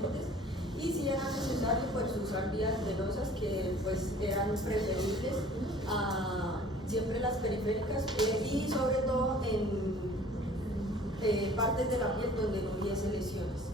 pacientes, y si era necesario pues usar vías venosas que pues eran preferibles a siempre las periféricas, y sobre todo en partes de la piel donde no hubiese lesiones.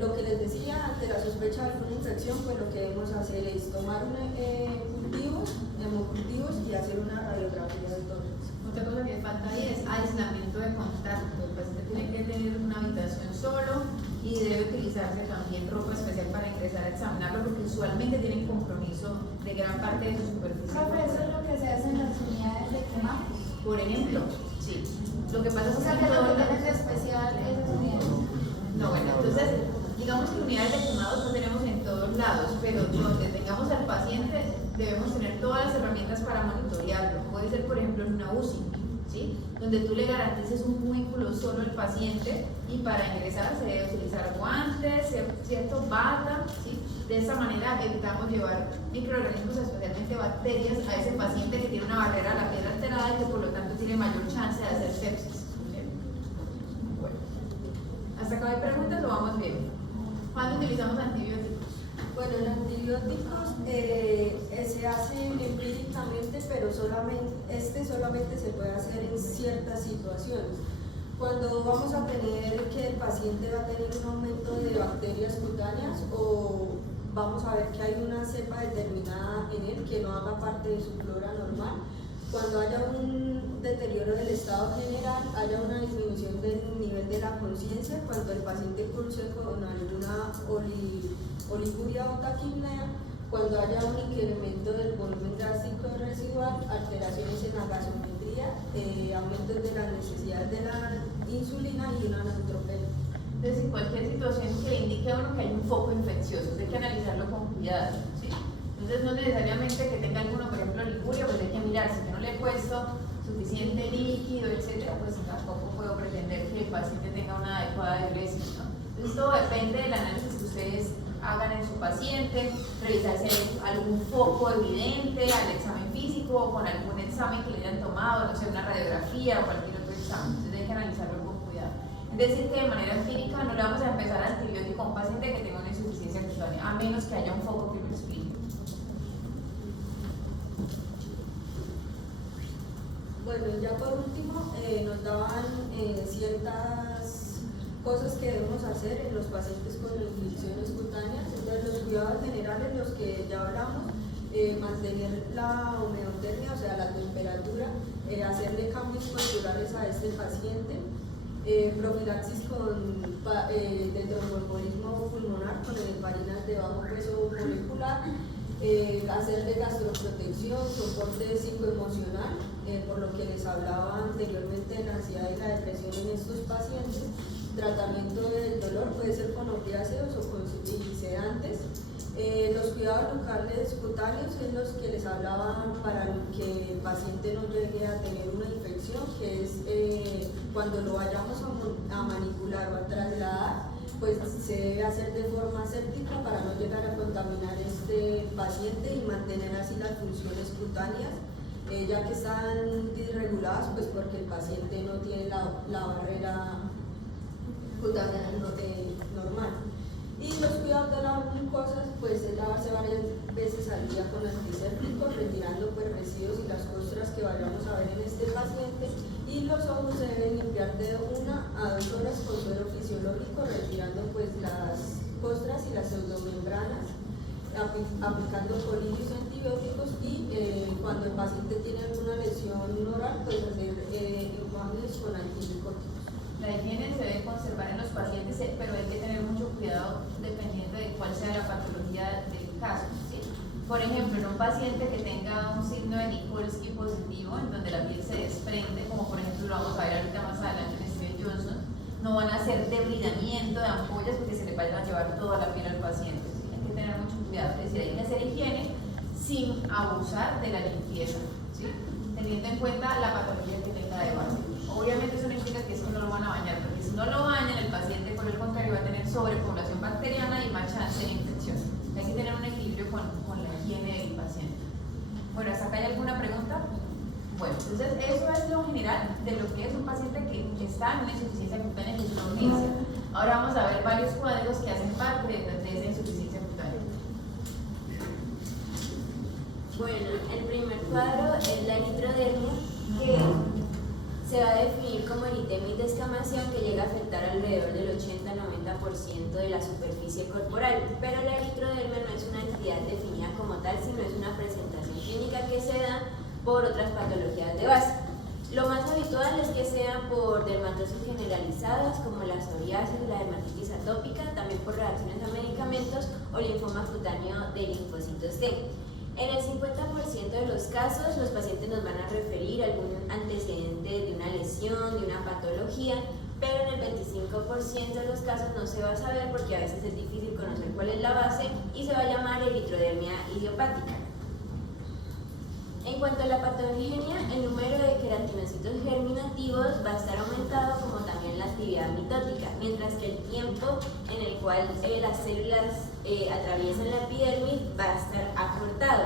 Lo que les decía, ante la sospecha de alguna infección, pues lo que debemos hacer es tomar cultivos, hemocultivos, y hacer una radiografía de tórax. Otra cosa que falta ahí es aislamiento de contacto. El paciente tiene que tener una habitación solo y debe utilizarse también ropa especial para ingresar a examinarlo, porque usualmente tienen compromiso de gran parte de su superficie. Profe, eso es lo que se hace en las unidades de quemados. Por ejemplo, sí. Lo que pasa es que que lo que tienen de especial esas unidades. no, bueno, entonces, digamos que unidades de quemados no tenemos en todos lados, pero donde tengamos al paciente debemos tener todas las herramientas para monitorearlo. Puede ser, por ejemplo, en una UCI, ¿sí? Donde tú le garantices un cubículo solo al paciente, y para ingresar se debe utilizar guantes, cierto, bata, ¿sí? De esa manera evitamos llevar microorganismos, especialmente bacterias, a ese paciente que tiene una barrera a la piel alterada y que por lo tanto tiene mayor chance de hacer sepsis. Bueno, ¿hasta acá hay preguntas o vamos bien? ¿Cuándo utilizamos antibióticos? Bueno, en antibióticos se hace empíricamente, pero solamente se puede hacer en ciertas situaciones. Cuando vamos a tener que el paciente va a tener un aumento de bacterias cutáneas, o vamos a ver que hay una cepa determinada en él que no haga parte de su flora normal, cuando haya un deterioro del estado general, haya una disminución del nivel de la conciencia, cuando el paciente curse con alguna oliguria o taquipnea, cuando haya un incremento del volumen gástrico residual, alteraciones en la gasometría, aumentos de las necesidades de la insulina y una neutropenia. Entonces, en cualquier situación que le indique a uno que hay un foco infeccioso, hay que analizarlo con cuidado, ¿sí? Entonces, no necesariamente que tenga alguno, por ejemplo, liguria, pues hay que mirar. Si yo no le he puesto suficiente líquido, etcétera, pues tampoco puedo pretender que el paciente tenga una adecuada diuresis, ¿no? Entonces, todo depende del análisis que ustedes hagan en su paciente, revisar si hay algún foco evidente al examen físico o con algún examen que le hayan tomado, no sé, una radiografía o cualquier otro examen. Entonces, hay que analizarlo con cuidado. Es decir, que de manera empírica no le vamos a empezar antibiótico a un paciente que tenga una insuficiencia cutánea, a menos que haya un foco que lo explique. Bueno, ya por último, nos daban ciertas cosas que debemos hacer en los pacientes con infecciones cutáneas. Entonces, los cuidados generales, los que ya hablamos, mantener la homeotermia, o sea, la temperatura, hacerle cambios culturales a este paciente, profilaxis de tromboembolismo pulmonar con heparinas de bajo peso molecular, hacerle gastroprotección, soporte psicoemocional, por lo que les hablaba anteriormente de la ansiedad y la depresión en estos pacientes, tratamiento del dolor, puede ser con opiáceos o con sedantes. Los cuidados locales cutáneos es los que les hablaba para que el paciente no llegue a tener una infección, que es cuando lo vayamos a manipular o a trasladar, pues se debe hacer de forma aséptica para no llegar a contaminar este paciente y mantener así las funciones cutáneas, ya que están disreguladas, pues porque el paciente no tiene la barrera cutánea normal. Y los cuidados de las mucosas, pues es lavarse varias veces al día con antisépticos, retirando pues residuos y las costras que vayamos a ver en este paciente, y los ojos se deben limpiar de 1 a 2 horas con suero fisiológico, retirando pues las costras y las pseudomembranas, aplicando colirios antibióticos, y cuando el paciente tiene alguna lesión oral, pues hacer enjuagues con antimicóticos. La higiene se debe conservar en los pacientes, pero hay que tener mucho cuidado dependiendo de cuál sea la patología del caso, ¿sí? Por ejemplo, en un paciente que tenga un signo de Nikolsky positivo, en donde la piel se desprende, como por ejemplo lo vamos a ver ahorita más adelante en Steven Johnson, no van a hacer debridamiento de ampollas porque se le vayan a llevar toda la piel al paciente, ¿sí? Hay que tener mucho cuidado, es decir, hay que hacer higiene sin abusar de la limpieza, ¿sí? Teniendo en cuenta la patología que tenga de base. Obviamente eso no implica que no lo van a bañar, porque si no lo bañan, el paciente por el contrario va a tener sobrepoblación bacteriana y más chance de infección. Hay que tener un equilibrio con la higiene del paciente. Bueno, ¿hasta acá hay alguna pregunta? Bueno, entonces eso es lo general de lo que es un paciente que está en una insuficiencia cutánea, que es una urgencia. Ahora vamos a ver varios cuadros que hacen parte de esa insuficiencia cutánea. Bueno, el primer cuadro es la eritrodermia, que se va a definir como eritema y descamación que llega a afectar alrededor del 80-90% de la superficie corporal, pero la eritrodermia no es una entidad definida como tal, sino es una presentación clínica que se da por otras patologías de base. Lo más habitual es que sea por dermatosis generalizadas como la psoriasis, la dermatitis atópica, también por reacciones a medicamentos o linfoma cutáneo de linfocitos T. En el 50% de los casos, los pacientes nos van a referir algún antecedente de una lesión, de una patología, pero en el 25% de los casos no se va a saber porque a veces es difícil conocer cuál es la base y se va a llamar eritrodermia idiopática. En cuanto a la patogenia, el número de queratinocitos germinativos va a estar aumentado, como también la actividad mitótica, mientras que el tiempo en el cual las células atraviesan la epidermis va a estar acortado.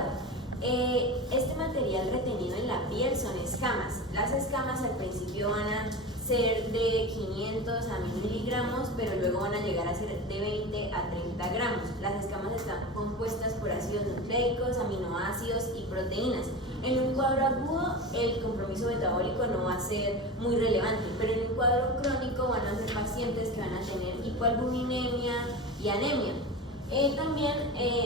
Este material retenido en la piel son escamas. Las escamas al principio van a ser de 500 a 1000 miligramos, pero luego van a llegar a ser de 20 a 30 gramos. Las escamas están compuestas por ácidos nucleicos, aminoácidos y proteínas. En un cuadro agudo, el compromiso metabólico no va a ser muy relevante, pero en un cuadro crónico van a ser pacientes que van a tener hipoalbuminemia y anemia. También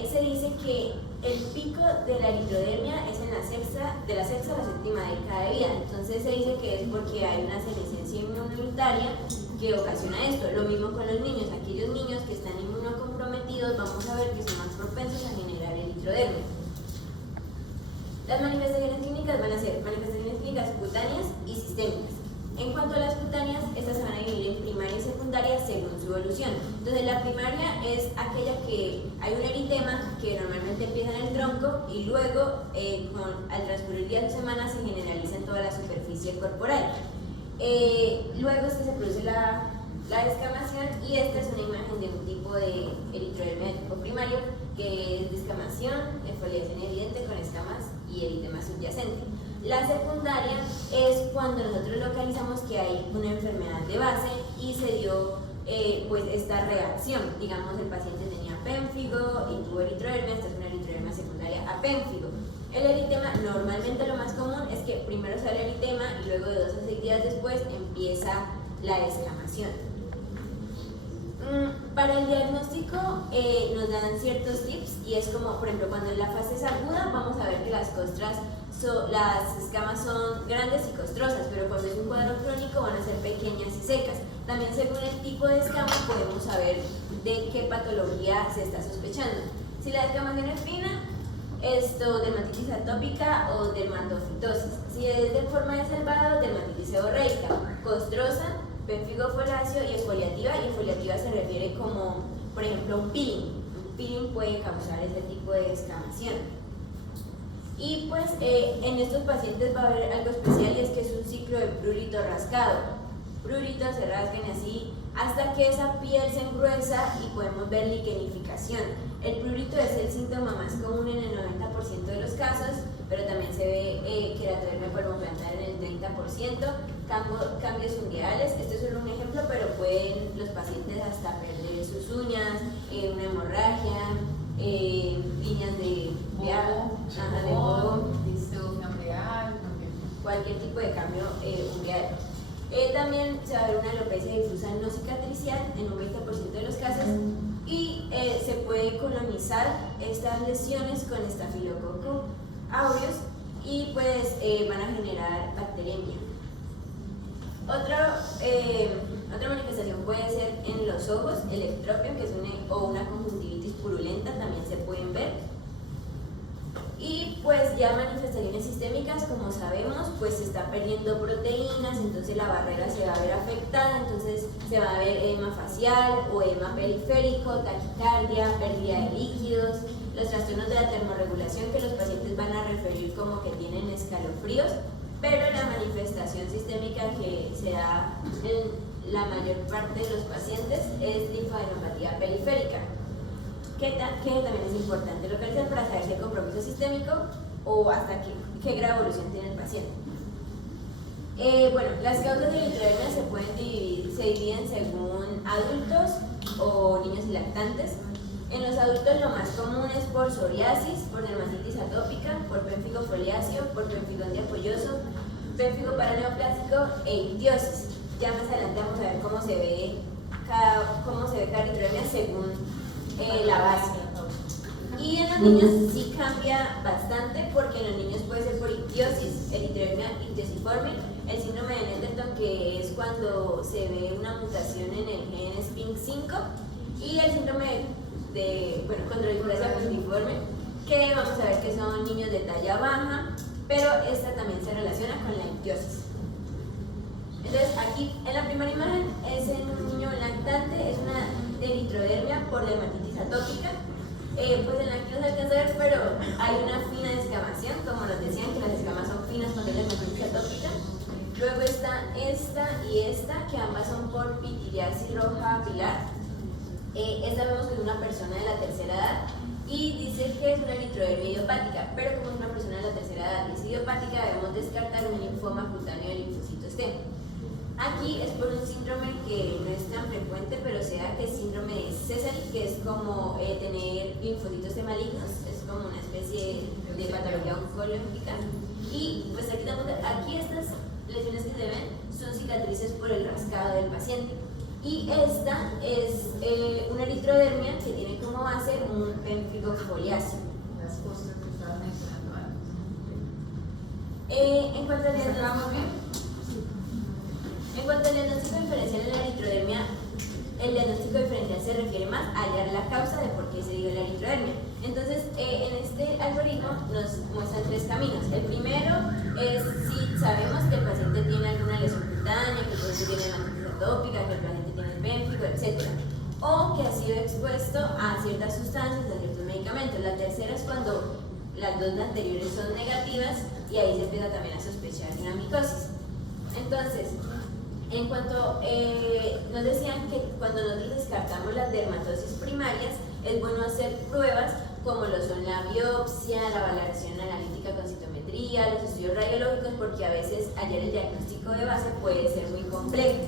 se dice que el pico de la eritrodermia es de la sexta a la séptima década de vida, entonces se dice que es porque hay una senescencia inmunitaria que ocasiona esto. Lo mismo con los niños, aquellos niños que están inmunocomprometidos vamos a ver que son más propensos a generar eritrodermia. Las manifestaciones clínicas van a ser manifestaciones clínicas cutáneas y sistémicas. En cuanto a las cutáneas, estas se van a dividir en primaria y secundaria según su evolución. Entonces, la primaria es aquella que hay un eritema que normalmente empieza en el tronco y luego, al transcurrir días o semanas, se generaliza en toda la superficie corporal. Luego es que se produce la descamación, y esta es una imagen de un tipo de eritrodermia de tipo primario, que es descamación, exfoliación evidente con escamas y eritema subyacente. La secundaria es cuando nosotros localizamos que hay una enfermedad de base y se dio pues esta reacción. Digamos, el paciente tenía pénfigo y tuvo eritrodermia, esta es una eritrodermia secundaria a pénfigo. El eritema, normalmente lo más común es que primero sale el eritema y luego de 2 a 6 días después empieza la descamación. Para el diagnóstico nos dan ciertos tips, y es como, por ejemplo, cuando la fase es aguda vamos a ver que las escamas son grandes y costrosas, pero cuando es un cuadro crónico van a ser pequeñas y secas. También según el tipo de escama podemos saber de qué patología se está sospechando. Si la descamación es fina, dermatitis atópica o dermatofitosis. Si es de forma de selvado, dermatitis seborreica. Costrosa, pénfigo foláceo y exfoliativa. Y exfoliativa se refiere como, por ejemplo, un peeling. Un peeling puede causar ese tipo de descamación. Y pues en estos pacientes va a haber algo especial, y es que es un ciclo de prurito rascado. Pruritos se rasgan así hasta que esa piel se engruesa y podemos ver liquenificación. El prurito es el síntoma más común en el 90% de los casos, pero también se ve queratodermia palmoplantar en el 30%, cambios ungueales. Este es solo un ejemplo, pero pueden los pacientes hasta perder sus uñas, una hemorragia, líneas de bobo, cualquier tipo de cambio ungueal. También se va a ver una alopecia difusa no cicatricial en un 20% de los casos, y se puede colonizar estas lesiones con estafilococcus aureus, y pues van a generar bacteremia. Otra manifestación puede ser en los ojos, el ectropio, que es una conjuntivitis purulenta, también se pueden ver. Y pues ya manifestaciones sistémicas, como sabemos, pues se está perdiendo proteínas, entonces la barrera se va a ver afectada, entonces se va a ver edema facial o edema periférico, taquicardia, pérdida de líquidos, los trastornos de la termorregulación, que los pacientes van a referir como que tienen escalofríos, pero la manifestación sistémica que se da en la mayor parte de los pacientes es linfadenopatía periférica, que también es importante localizar para saber si hay compromiso sistémico o hasta qué grado de evolución tiene el paciente. Bueno, las causas de eritrodermia se dividen según adulto lactantes. En los adultos lo más común es por psoriasis, por dermatitis atópica, por pénfigo foliáceo, por pempigón diapolloso, pénfigo paraneoplásico e ictiosis. Ya más adelante vamos a ver cómo se ve cada eritrodermia según la base. Y en los niños sí cambia bastante, porque en los niños puede ser por ictiosis, eritrodermia ictiosiforme, el síndrome de Netherton, que es cuando se ve una mutación en el gen SPINK5, y el síndrome de condrodisplasia puntiforme, que vamos a ver que son niños de talla baja, pero esta también se relaciona con la ictiosis. Entonces aquí en la primera imagen es en un niño lactante, es una eritrodermia por dermatitis atópica. Pues en la que no se alcanza a ver, pero hay una fina descamación, como nos decían que las escamas son finas cuando es dermatitis atópica. Luego está esta y esta, que ambas son por pitiriasis roja pilar. Esta vemos que es una persona de la tercera edad y dice que es una eritrodermia idiopática, pero como es una persona de la tercera edad y es idiopática, debemos descartar un linfoma cutáneo de linfocitos T. Aquí es por un síndrome que no es tan frecuente, pero se da, que es síndrome de Sézary, que es como tener linfocitos T malignos, es como una especie de patología oncológica. Y pues aquí estas lesiones que se ven son cicatrices por el rascado del paciente. Y esta es una eritrodermia que tiene como base un pénfigo foliáceo. Las cosas que estabas mencionando antes. En cuanto al diagnóstico diferencial en la eritrodermia, el diagnóstico diferencial se refiere más a hallar la causa de por qué se dio la eritrodermia. Entonces, en este algoritmo nos muestran tres caminos. El primero es si sabemos que el paciente tiene alguna lesión cutánea, que el paciente tiene dermatitis atópica, que el paciente tiene pénfigo, etc. O que ha sido expuesto a ciertas sustancias, a ciertos medicamentos. La tercera es cuando las dos anteriores son negativas y ahí se empieza también a sospechar de una micosis. Entonces, en cuanto nos decían que cuando nosotros descartamos las dermatosis primarias, es bueno hacer pruebas como lo son la biopsia, la valoración analítica con citometría, los estudios radiológicos, porque a veces hallar el diagnóstico de base puede ser muy complejo.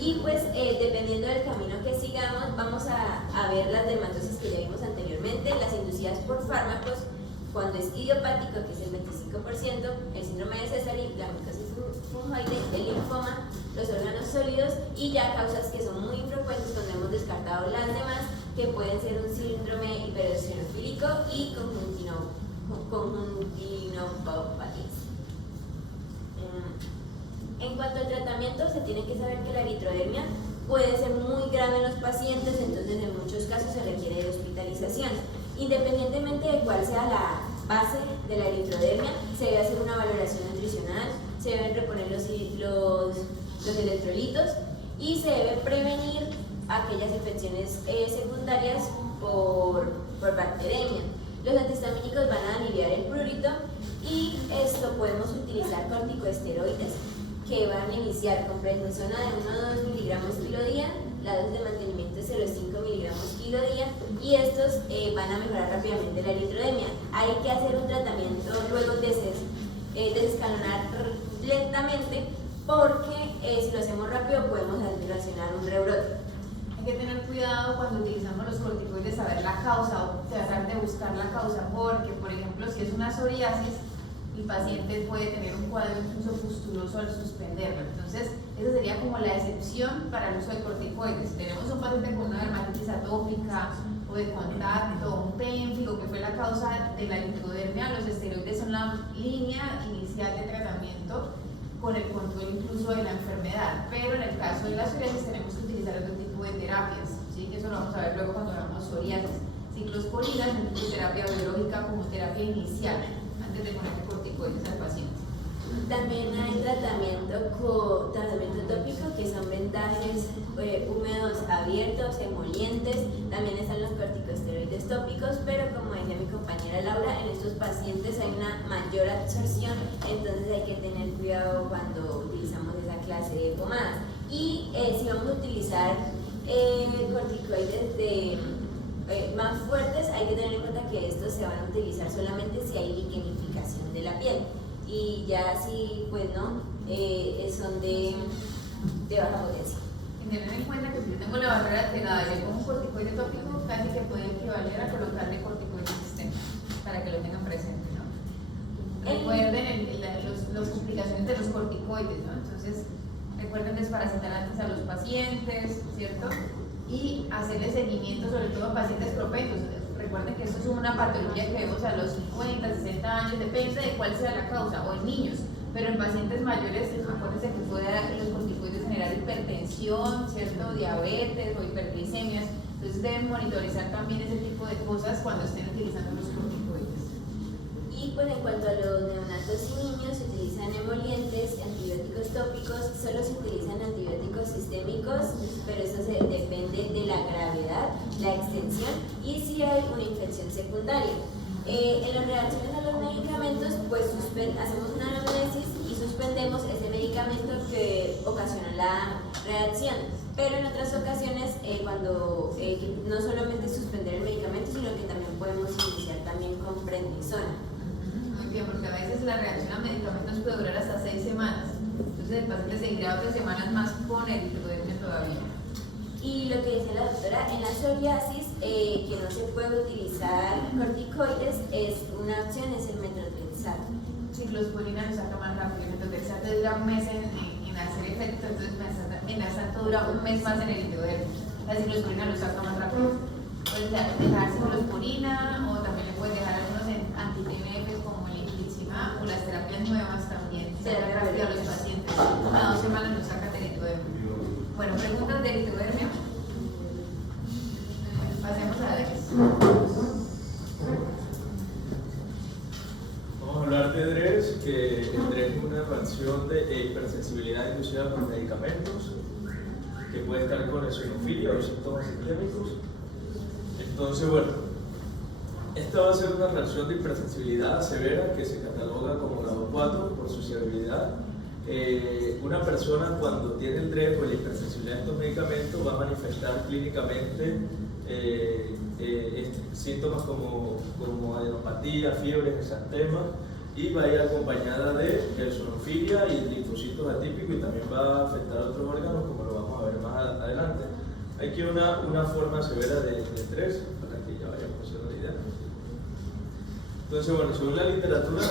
Y pues dependiendo del camino que sigamos, vamos a ver las dermatosis que ya vimos anteriormente, las inducidas por fármacos, cuando es idiopático, que es el 25%, el síndrome de Sézary, la micosis fungoide, el linfoma, los órganos sólidos, y ya causas que son muy infrecuentes cuando hemos descartado las demás, que pueden ser un síndrome hipereosinofílico y conjuntivopatías. En cuanto al tratamiento, se tiene que saber que la eritrodermia puede ser muy grave en los pacientes, entonces en muchos casos se requiere de hospitalización. Independientemente de cuál sea la base de la eritrodermia, se debe hacer una valoración nutricional, se deben reponer los electrolitos y se debe prevenir aquellas infecciones secundarias por bacteremia. Los antihistamínicos van a aliviar el prurito y esto podemos utilizar corticosteroides que van a iniciar con prednisona de 1 a 2 miligramos kilo día, la dosis de mantenimiento es 0,5 miligramos kilo día, y estos van a mejorar rápidamente la eritrodermia. Hay que hacer un tratamiento luego desescalonar lentamente, porque si lo hacemos rápido podemos ocasionar un rebrote. Hay que tener cuidado cuando utilizamos los corticoides, saber la causa o tratar de buscar la causa, porque por ejemplo si es una psoriasis, el paciente puede tener un cuadro incluso pustuloso al suspenderlo. Entonces, esa sería como la excepción para el uso de corticoides. Si tenemos un paciente con una dermatitis atópica o de contacto, un pénfigo, que fue la causa de la eritrodermia, los esteroides son la línea inicial de tratamiento con el control incluso de la enfermedad. Pero en el caso de la psoriasis tenemos que utilizar otro tipo de terapias, ¿sí? Que eso lo vamos a ver luego cuando veamos psoriasis. Ciclosporinas, terapia biológica como terapia inicial, antes de ponerle corticoides al paciente. También hay tratamiento tópico, que son vendajes húmedos abiertos, emolientes. También están los corticosteroides tópicos, pero como decía mi compañera Laura, en estos pacientes hay una mayor absorción, entonces hay que tener cuidado cuando utilizamos esa clase de pomadas. Y si vamos a utilizar corticoides más fuertes, hay que tener en cuenta que estos se van a utilizar solamente si hay liquenificación de la piel, y ya si pues no, son de baja potencia. Tener en cuenta que si yo tengo la barrera alterada y le pongo un corticoide corticoide tópico casi que puede equivaler a colocarle corticoide sistémico, para que lo tengan presente, ¿no? Recuerden las complicaciones de los corticoides, ¿no? Entonces, recuerden desparasitar antes a los pacientes, ¿cierto? Y hacerle seguimiento sobre todo a pacientes propensos. Recuerden que esto es una patología que vemos a los 50, 60 años, depende de cuál sea la causa, o en niños. Pero en pacientes mayores, acuérdense que puede dar los corticoides generar hipertensión, ¿cierto? Diabetes o hiperglicemias. Entonces deben monitorizar también ese tipo de cosas cuando estén utilizando los corticoides. Y pues en cuanto a los neonatos y niños, se utilizan emolientes, antibióticos tópicos, solo se utilizan antibióticos sistémicos, pero eso depende de la gravedad, la extensión y si hay una infección secundaria. En las reacciones a los medicamentos, pues hacemos una anamnesis y suspendemos ese medicamento que ocasiona la reacción. Pero en otras ocasiones, cuando no solamente suspender el medicamento, sino que también podemos iniciar también con prednisona. Muy bien, porque a veces la reacción a medicamentos puede durar hasta 6 semanas. Entonces el paciente seguirá otras semanas más con el hipodermia todavía. Y lo que dice la doctora, en la psoriasis, que no se puede utilizar corticoides, una opción es el metrotexato. Ciclosporina lo saca más rápido, el metrotexato dura un mes en hacer efecto, entonces menaxanto dura un mes más en el hipodermia. La ciclosporina lo saca más rápido. Puedes dejar ciclosporina o también le puedes dejar algunos anti-TNF como el infliximab o las terapias nuevas también. Se da rápido a los pacientes. A 2 semanas lo sacan del hipodermia. Bueno, preguntas del hipodermia. Pasemos a DRES. Vamos a hablar de DRES, que el DRES es una reacción de hipersensibilidad inducida por medicamentos que puede estar con eosinofilia o síntomas sistémicos. Entonces, bueno, esta va a ser una reacción de hipersensibilidad severa que se cataloga como grado 4 por su severidad. Una persona cuando tiene el DRES o la hipersensibilidad a estos medicamentos va a manifestar clínicamente síntomas como adenopatía, fiebre, exantema, y va a ir acompañada de eosinofilia y linfocitos atípicos, y también va a afectar a otros órganos, como lo vamos a ver más adelante. Hay que una forma severa de DRES para que ya vayamos haciendo la idea. Entonces, bueno, según la literatura,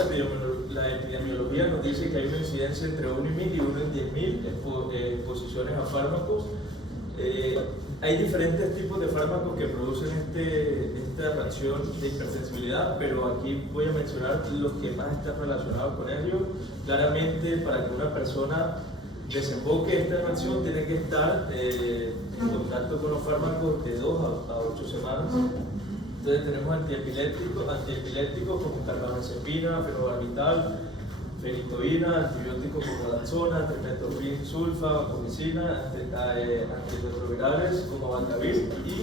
la epidemiología nos dice que hay una incidencia entre 1 en 1000 y 1 en 10.000 exposiciones a fármacos. Hay diferentes tipos de fármacos que producen esta reacción de hipersensibilidad, pero aquí voy a mencionar los que más están relacionados con ello. Claramente, para que una persona desemboque esta reacción, tiene que estar en contacto con los fármacos de 2 a 8 semanas. Entonces tenemos antiepilépticos como carbamazepina, fenobarbital, fenitoína, antibióticos como daxona, trimetoprim sulfa, vancomicina, antirretrovirales como Vantavir y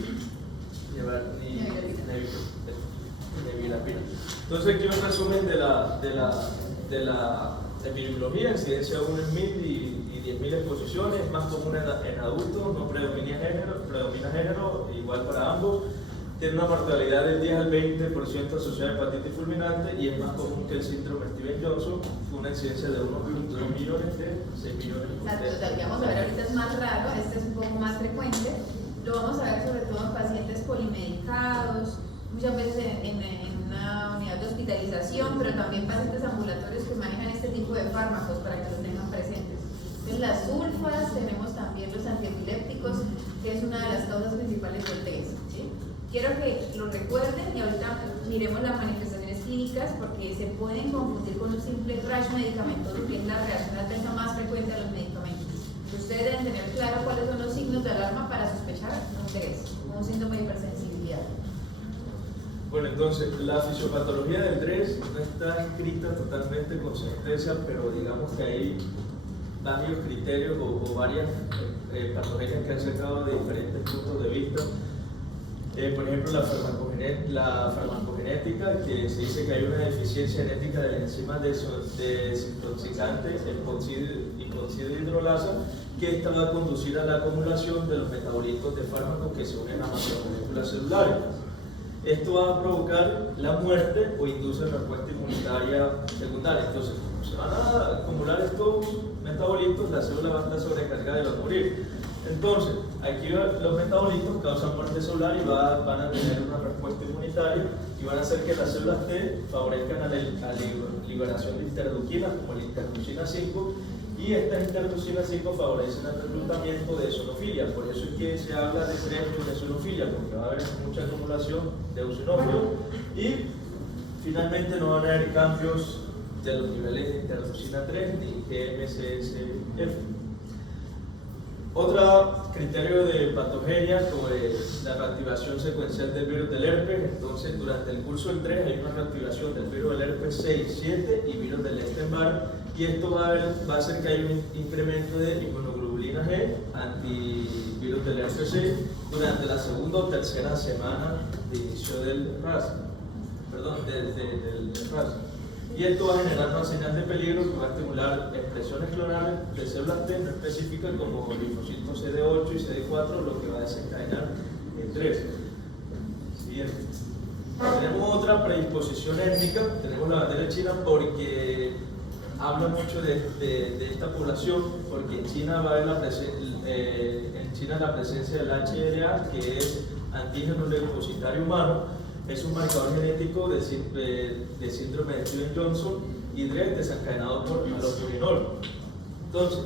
nevirapina. Entonces aquí un resumen de la epidemiología: incidencia 1 en 1000 y 10.000 exposiciones, más común en adultos, no predomina género, igual para ambos. Tiene una mortalidad del 10 al 20% asociada a hepatitis fulminante y es más común que el síndrome Stevens-Johnson, con una incidencia de 1,2 millones de 6 millones. Exacto, o que vamos a ver ahorita es más raro, este es un poco más frecuente. Lo vamos a ver sobre todo en pacientes polimedicados, muchas veces en una unidad de hospitalización, pero también pacientes ambulatorios que manejan este tipo de fármacos para que los tengan presentes. En las sulfas tenemos también los antiepilépticos, que es una de las causas principales del DRES, ¿sí? Quiero que lo recuerden y ahorita miremos las manifestaciones clínicas porque se pueden confundir con un simple rash medicamentoso, que es la reacción adversa más frecuente a los medicamentos. Ustedes deben tener claro cuáles son los signos de alarma para sospechar un DRES, un síndrome de hipersensibilidad. Bueno, entonces, la fisiopatología del DRES no está escrita totalmente con certeza, pero digamos que hay varios criterios o varias patologías que han sacado de diferentes puntos de vista. Por ejemplo, la farmacogenética, que se dice que hay una deficiencia genética de la enzima desintoxicante, hidrolasa, que esta va a conducir a la acumulación de los metabolitos de fármacos que se unen a macromoléculas celulares. Esto va a provocar la muerte o induce respuesta inmunitaria secundaria. Entonces, como se van a acumular estos metabolitos, la célula va a estar sobrecargada y va a morir. Entonces, aquí los metabolitos causan muerte celular y van a tener una respuesta inmunitaria y van a hacer que las células T favorezcan a la liberación de interleuquinas como la interleucina 5, y estas interleucinas 5 favorecen el reclutamiento de eosinofilia. Por eso es que se habla de estrés de eosinofilia, porque va a haber mucha acumulación de eosinófilos y finalmente no van a haber cambios de los niveles de interleucina 3 ni GM-CSF. Otro criterio de patogenia como la reactivación secuencial del virus del herpes. Entonces, durante el curso del 3 hay una reactivación del virus del herpes 6, 7 y virus del Epstein-Barr, y esto va a hacer que haya un incremento de inmunoglobulina G, antivirus del herpes 6, durante la segunda o tercera semana de inicio del RAS. Del RAS. Y esto va a generar una señal de peligro que va a estimular expresiones clonales de células T no específicas como linfocitos CD8 y CD4, lo que va a desencadenar estrés. Siguiente. Tenemos otra predisposición étnica, tenemos la bandera china porque habla mucho de esta población, porque en China va a haber la presencia del HLA, que es antígeno leucocitario humano. Es un marcador genético de síndrome de Stevens-Johnson y DRED desencadenado por alopurinol. Entonces,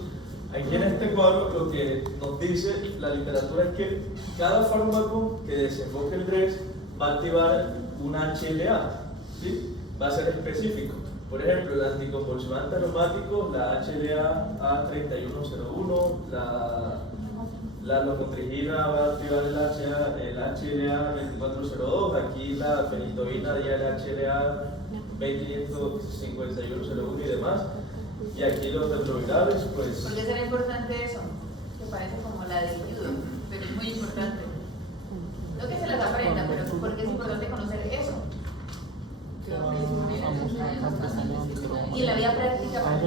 aquí en este cuadro lo que nos dice la literatura es que cada fármaco que desemboque el DRED va a activar un HLA, ¿sí? Va a ser específico. Por ejemplo, el anticonvulsivante aromático, la HLA A3101, la lomotrigina va a activar el HLA 2402, aquí la fenitoína y el HLA 255101 y demás. Y aquí los retrovirales, pues... ¿Por qué será importante eso? Que parece como la del judo, pero es muy importante. No que se las aprenda, pero porque es importante conocer eso. Y en la vida práctica, para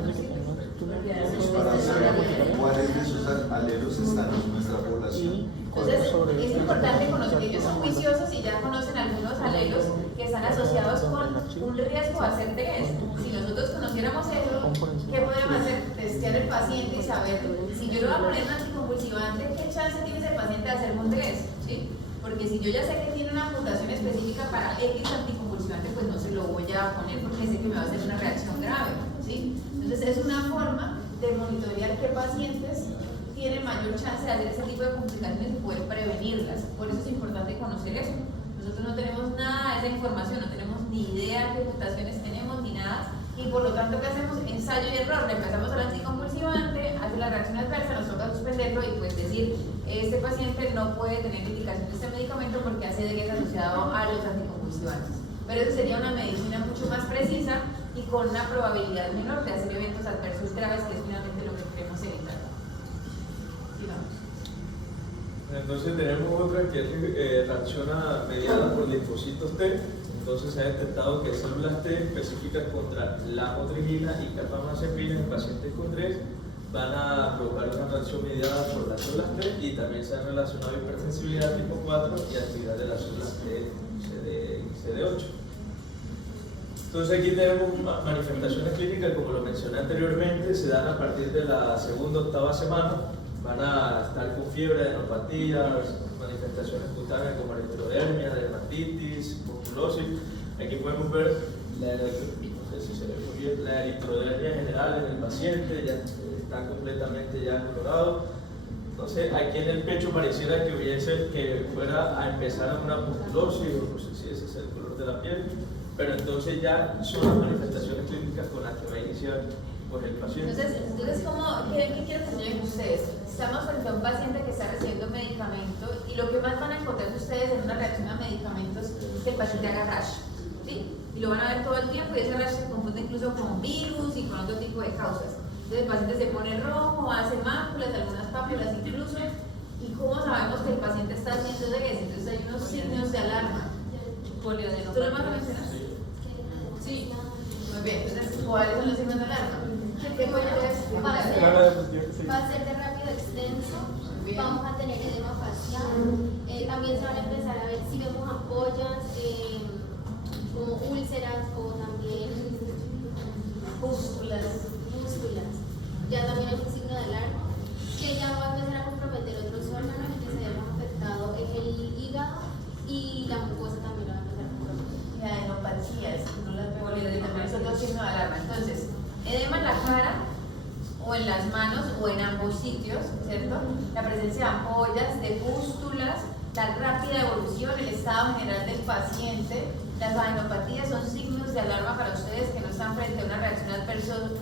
saber cuáles de esos alelos están en nuestra población. entonces es importante conocer, ellos son juiciosos y ya conocen algunos alelos que están asociados con un riesgo a hacer TGS. Si nosotros conociéramos eso, ¿qué podríamos hacer? Testear el paciente y saber si yo le voy a poner un anticonvulsivante, ¿qué chance tiene ese paciente de hacer un TGS? ¿Sí? Porque si yo ya sé que tiene una mutación específica para X anticonvulsivante, pues no se lo voy a poner porque sé que me va a hacer una reacción grave, ¿sí? Entonces es una forma de monitorear qué pacientes tienen mayor chance de hacer ese tipo de complicaciones y poder prevenirlas. Por eso es importante conocer eso. Nosotros no tenemos nada de esa información, no tenemos ni idea qué mutaciones tenemos ni nada, y por lo tanto, ¿qué hacemos? Ensayo y error. Le empezamos al anticonvulsivante, hace la reacción adversa, nos toca suspenderlo y pues decir, este paciente no puede tener indicación de este medicamento porque hace de que es asociado a los anticonvulsivantes. Pero eso sería una medicina mucho más precisa y con una probabilidad menor de hacer eventos adversos graves, que es finalmente lo que queremos evitar. Sigamos. Entonces tenemos otra que reacciona mediada por linfocitos T. Entonces se ha detectado que células T específicas contra la motrigina y carbamazepina en pacientes con DRED van a provocar una reacción mediada por las células T, y también se ha relacionado hipersensibilidad tipo 4 y actividad de las células T CD8. Entonces aquí tenemos manifestaciones clínicas, como lo mencioné anteriormente, se dan a partir de la segunda o octava semana. Van a estar con fiebre, adenopatías, manifestaciones cutáneas como electrodermia, dermatitis, musculosis. Aquí podemos ver la electrodermia general en el paciente, ya está completamente ya colorado. Entonces aquí en el pecho pareciera que fuera a empezar una musculosis, o no sé si ese es el color de la piel, pero entonces ya son las manifestaciones clínicas con las que va a iniciar pues, el paciente. Entonces ¿qué quiero que lleguen ustedes? Estamos frente a un paciente que está recibiendo medicamento y lo que más van a encontrar ustedes en una reacción a medicamentos es que el paciente haga rash, ¿sí? Y lo van a ver todo el tiempo, y ese rash se confunde incluso con virus y con otro tipo de causas. Entonces el paciente se pone rojo, hace máculas, algunas pápulas incluso. ¿Y cómo sabemos que el paciente está haciendo DGS? Entonces hay unos signos de alarma. ¿Tú lo vas a mencionar? Sí. Muy bien, entonces, ¿cuáles son los signos de alarma? ¿Qué puede ser? Va a ser de rápido extenso, vamos a tener edema facial, también se van a empezar a ver si vemos ampollas, como úlceras o también pústulas. Ya también es un signo de alarma, que ya va a empezar a comprometer otros órganos, la presencia de ampollas, de pústulas, la rápida evolución, el estado general del paciente. Las adenopatías son signos de alarma para ustedes que no están frente a una reacción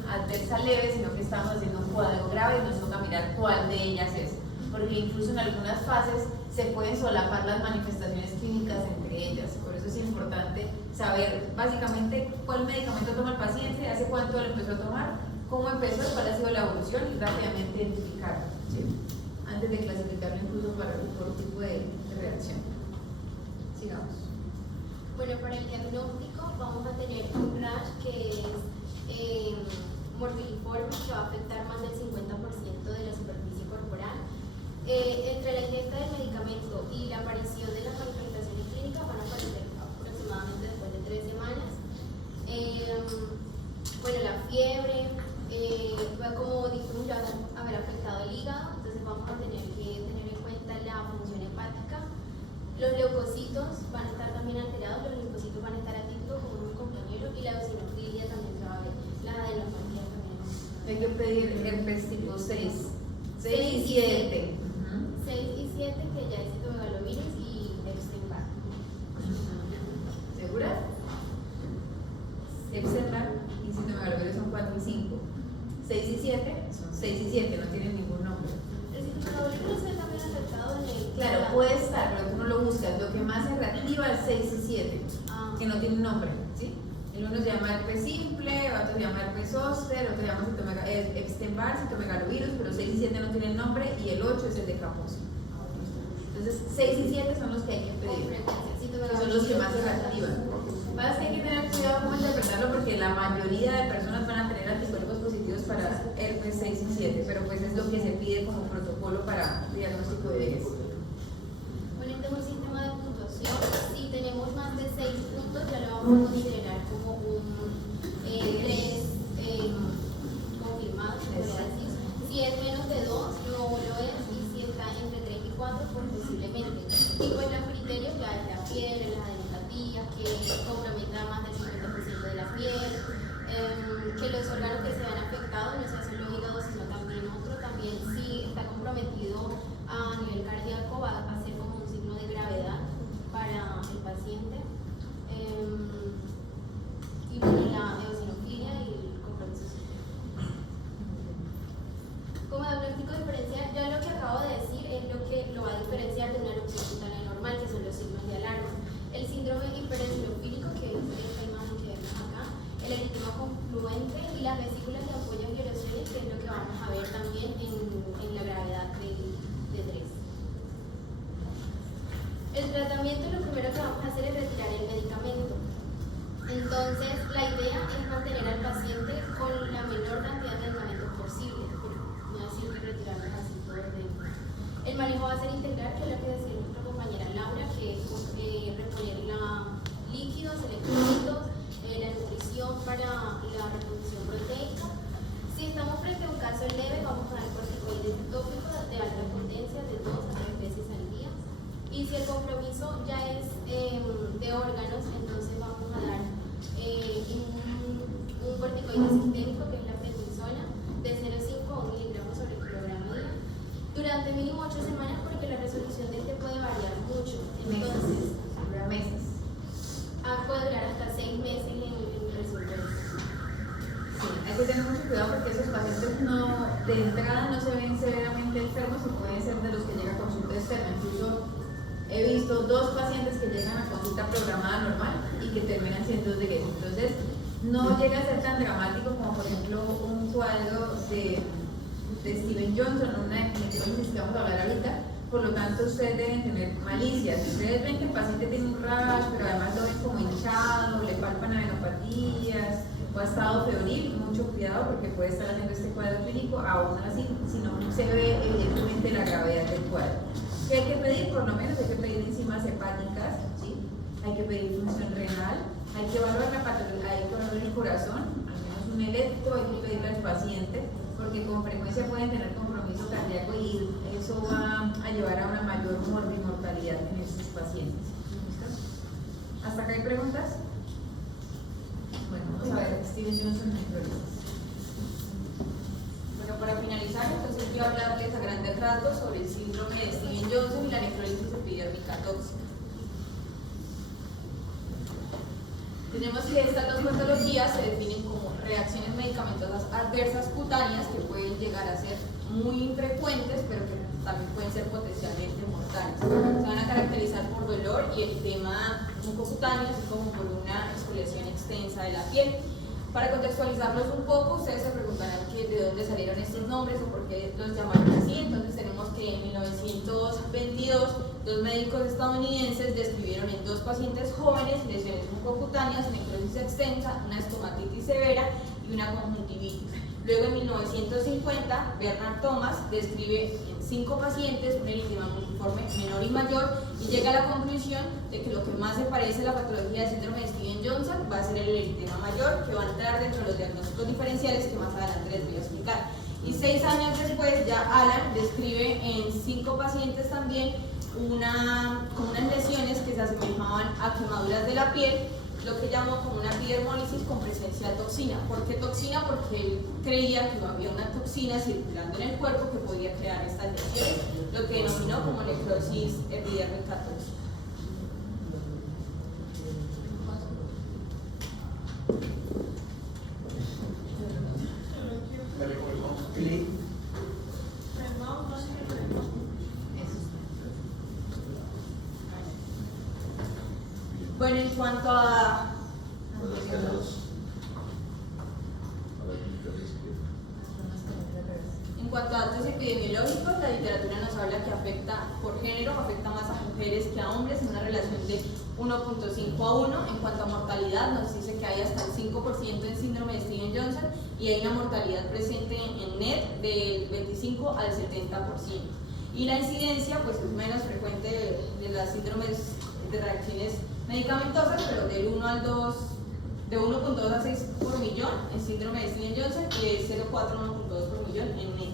adversa leve, sino que estamos haciendo un cuadro grave y nos toca mirar cuál de ellas es, porque incluso en algunas fases se pueden solapar las manifestaciones clínicas entre ellas. Por eso es importante saber básicamente cuál medicamento toma el paciente, hace cuánto lo empezó a tomar, cómo empezó, cuál ha sido la evolución y rápidamente identificarlo, ¿sí? Antes de clasificarlo incluso por tipo de reacción. Sigamos. Bueno, para el diagnóstico vamos a tener un rash que es morbilliforme, que va a afectar más del 50% de la superficie corporal. Entre la ingesta del medicamento y la aparición de las manifestaciones clínicas van a aparecer aproximadamente después de 3 semanas. Bueno, la fiebre, como dijimos, ya va a haber afectado el hígado, entonces vamos a tener que tener en cuenta la función hepática. Los leucocitos van a estar también alterados, los linfocitos van a estar atípicos como mi compañero, y la eosinofilia también se va a ver, la adenopatía también. Hay que pedir herpes tipo 6 y 7. 6 y 7, que ya es citomegalovirus y Epstein-Barr. ¿Segura? Epstein-Barr y citomegalovirus son 4 y 5. 6 y 7 son 6 y 7, no tienen ningún nombre. El citomegalovirus se ve también afectado en el... Claro, puede estar, pero tú no lo buscas. Lo que más se reactiva es 6 y 7, que no tienen nombre, ¿sí? El uno se llama herpes simple, otro se llama herpes zóster, otro se llama Epstein-Barr, citomegalovirus, pero 6 y 7 no tienen nombre, y el 8 es el de Kaposi. Entonces, 6 y 7 son los que hay que pedir, que son los que más se reactivan. Pasa que hay que tener cuidado cómo interpretarlo, porque la mayoría de personas van a tener anticuerpos positivos para herpes 6 y 7, pero pues es lo que se pide como protocolo para diagnóstico de vejez. Bueno, este es un sistema de puntuación. Si tenemos más de 6 puntos, ya lo vamos a considerar como un 3 confirmado, se podría decir. Si es menos de 2, no lo es, y si está entre 3 y 4, pues posiblemente. Y pues los criterios ya es la fiebre, las adenopatías, que comprometa más del 50% de la piel, que los órganos que se vean afectados no sea solo hígado, sino también otro. También si está comprometido a nivel cardíaco, va a ser como un signo de gravedad para el paciente. Y bueno, la eosinofilia y el compromiso social. Como diagnóstico diferencial, ya lo que acabo de decir es lo que lo va a diferenciar de una erupción cutánea normal, que son los signos de alarma. El síndrome hipereosinofílico, que es esta imagen que vemos acá, el eritema confluente y las vesículas de ampollas y erosiones, que es lo que vamos a ver también en la gravedad de 3. El tratamiento, lo primero que vamos a hacer es retirar el medicamento. Entonces, la idea es mantener al paciente con la menor cantidad de medicamentos posible, no decir que retirarlos así todos dentro. El manejo va a ser integral, que es lo que decía nuestra compañera Laura, que es reponer líquidos, electrolitos, la nutrición para la reposición proteica. Si estamos frente a un caso leve, vamos a dar corticoides tópicos de alta potencia de 2 a 3 veces al día. Y si el compromiso ya es de órganos, entonces vamos a dar un corticoide sistémico, que es la prednisona, de 0,5 a 1 miligramo sobre kilogramo día, durante mínimo 8 semanas, porque la resolución de este puede variar mucho. Entonces, Dura meses. puede durar hasta 6 meses en resolverse. Sí, hay que tener mucho cuidado, porque esos pacientes de entrada no se ven severamente enfermos y pueden ser de los que llegan a consulta externa. Incluso he visto 2 pacientes que llegan a consulta programada normal y que terminan siendo de gueto. Entonces, no llega a ser tan dramático como, por ejemplo, un cuadro de Steven Johnson, una epidemiología que vamos a hablar ahorita. Por lo tanto, ustedes deben tener malicia. Si ustedes ven que el paciente tiene un rash, pero además lo ven como hinchado, le palpan adenopatías o ha estado febril, mucho cuidado, porque puede estar haciendo este cuadro clínico. Aún así, si no se ve evidentemente la gravedad del cuadro. ¿Qué hay que pedir? Por lo menos hay que pedir enzimas hepáticas, ¿sí? Hay que pedir función renal, hay que evaluar la patología, hay que evaluar el corazón, al menos un eléctrico hay que pedirle al paciente, porque con frecuencia pueden tener compromiso cardíaco y eso va a llevar a una mayor mortalidad en estos pacientes. ¿Listo? ¿Hasta acá hay preguntas? Bueno, vamos a ver, Steven Johnson, Bueno, para finalizar, entonces voy a hablarles a grandes rasgos sobre el tóxica. Tenemos que estas dos patologías se definen como reacciones medicamentosas adversas cutáneas que pueden llegar a ser muy infrecuentes, pero que también pueden ser potencialmente mortales. Se van a caracterizar por dolor y eritema mucocutáneo, así como por una exfoliación extensa de la piel. Para contextualizarlos un poco, ustedes se preguntarán que de dónde salieron estos nombres o por qué los llamaron así. Entonces tenemos que en 1922 dos médicos estadounidenses describieron en dos pacientes jóvenes lesiones mucocutáneas, necrosis extensa, una estomatitis severa y una conjuntivitis. Luego en 1950 Bernard Thomas describe en 5 pacientes un eritema multiforme menor y mayor y llega a la conclusión de que lo que más se parece a la patología de síndrome de Stevens-Johnson va a ser el eritema mayor, que va a entrar dentro de los diagnósticos diferenciales que más adelante les voy a explicar. Y 6 años después ya Alan describe en 5 pacientes también con unas lesiones que se asemejaban a quemaduras de la piel, lo que llamó como una epidermólisis con presencia de toxina. ¿Por qué toxina? Porque él creía que había una toxina circulando en el cuerpo que podía crear estas lesiones, lo que denominó como necrosis epidérmica tóxica. Bueno, en cuanto a datos epidemiológicos, la literatura nos habla que afecta por género, afecta más a mujeres que a hombres en una relación de 1.5 a 1. En cuanto a mortalidad, nos dice que hay hasta el 5% en síndrome de Stevens-Johnson y hay una mortalidad presente en NET del 25 al 70%. Y la incidencia pues es menos frecuente de las síndromes de reacciones medicamentosas, pero del 1 al 2, de 1.2 a 6 por millón en síndrome de Stevens-Johnson y de 0.4 a 1.2 por millón en NET.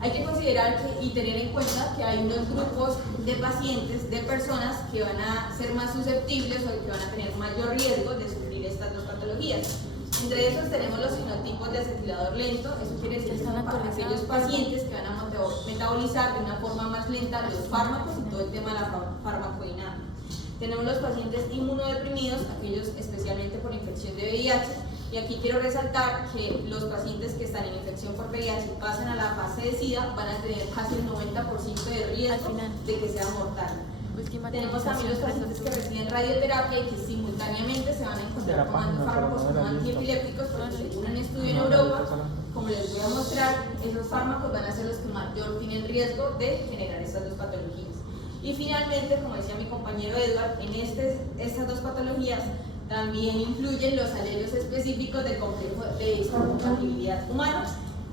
Hay que considerar y tener en cuenta que hay unos grupos de pacientes, de personas que van a ser más susceptibles o que van a tener mayor riesgo de sufrir estas dos patologías. Entre esos tenemos los fenotipos de acetilador lento. Eso quiere decir que son aquellos pacientes que van a metabolizar de una forma más lenta los fármacos y todo el tema de la farmacodinámica. Tenemos los pacientes inmunodeprimidos, aquellos especialmente por infección de VIH, y aquí quiero resaltar que los pacientes que están en infección por VIH y pasan a la fase de SIDA van a tener casi el 90% de riesgo de que sea mortal. Tenemos también los pacientes que reciben radioterapia y que simultáneamente se van a encontrar tomando fármacos como antiepilépticos, porque según un estudio en Europa, como les voy a mostrar, esos fármacos van a ser los que mayor tienen riesgo de generar estas dos patologías. Y finalmente, como decía mi compañero Edward, en estas dos patologías también influyen los alelos específicos del complejo de histocompatibilidad humano,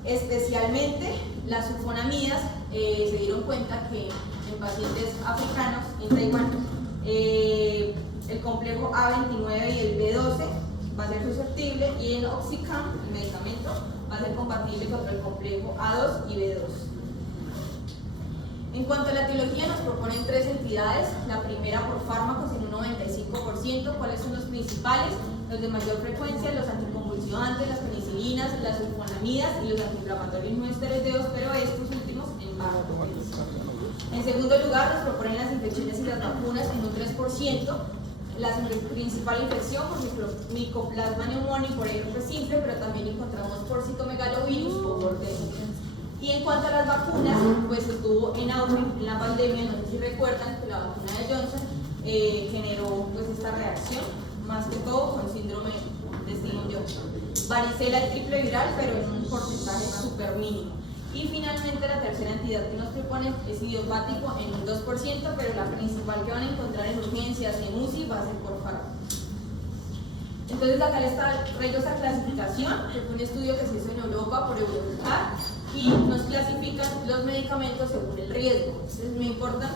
especialmente las sulfonamidas. Se dieron cuenta que en pacientes africanos en Taiwán el complejo A29 y el B12 va a ser susceptible, y en Oxycam, el medicamento, va a ser compatible contra el complejo A2 y B2. En cuanto a la etiología, nos proponen 3 entidades. La primera por fármacos en un 95%. ¿Cuáles son los principales? Los de mayor frecuencia, los anticonvulsivantes, las penicilinas, las sulfonamidas y los antiinflamatorios no esteroideos, pero estos últimos en baja potencia. En segundo lugar, nos proponen las infecciones y las vacunas en un 3%. La principal infección por Mycoplasma pneumoniae por herpes simple, pero también encontramos por citomegalovirus o por dengue. Y en cuanto a las vacunas, pues estuvo en auge en la pandemia. No sé si recuerdan que la vacuna de Johnson generó pues esta reacción, más que todo con síndrome de Stevens-Johnson. Varicela y triple viral, pero en un porcentaje súper mínimo. Y finalmente la tercera entidad que nos propone es idiopático en un 2%, pero la principal que van a encontrar en urgencias y en UCI va a ser por fármacos. Entonces acá les traigo esta clasificación, que fue un estudio que se hizo en Europa por Eurocar, y nos clasifican los medicamentos según el riesgo. Entonces me importan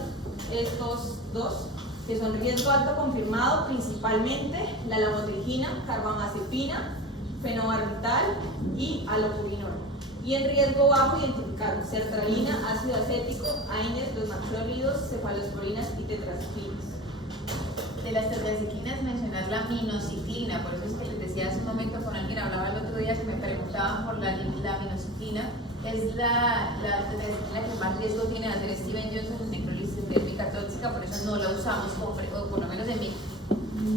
estos dos, que son riesgo alto confirmado, principalmente la lamotrigina, carbamazepina, fenobarbital y allopurinol. Y en riesgo bajo identificaron sertralina, ácido acético, AINES, los macrólidos, cefalosporinas y tetracyclinas. De las tetracyclinas mencionar la minocyclina, por eso es que les decía hace un momento, con alguien hablaba el otro día, se me preguntaban por la minocyclina. Es la tetracyclina que más riesgo tiene de hacer Stevens-Johnson en necrosis epidérmica tóxica. estadística, por eso no la usamos, o por lo menos en mí.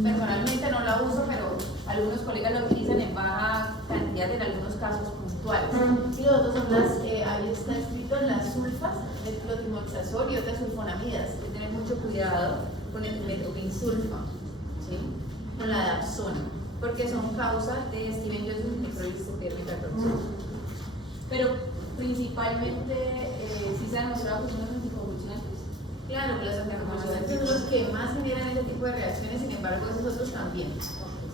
Personalmente no la uso, pero algunos colegas la utilizan en baja cantidad en algunos casos puntuales. Mm. Y los otros son ahí está escrito las sulfas, el clotimoxazol y otras sulfonamidas. Hay que tener mucho cuidado con el metropinsulfa, ¿sí? Con la dapsona, porque son causa de Steven Johnson y necrosis epidérmica tóxica. Pero principalmente, si se ha demostrado que son los anticonvulsivantes. Claro, que los anticonvulsivantes son los que más generan este tipo de reacciones, sin embargo, esos otros también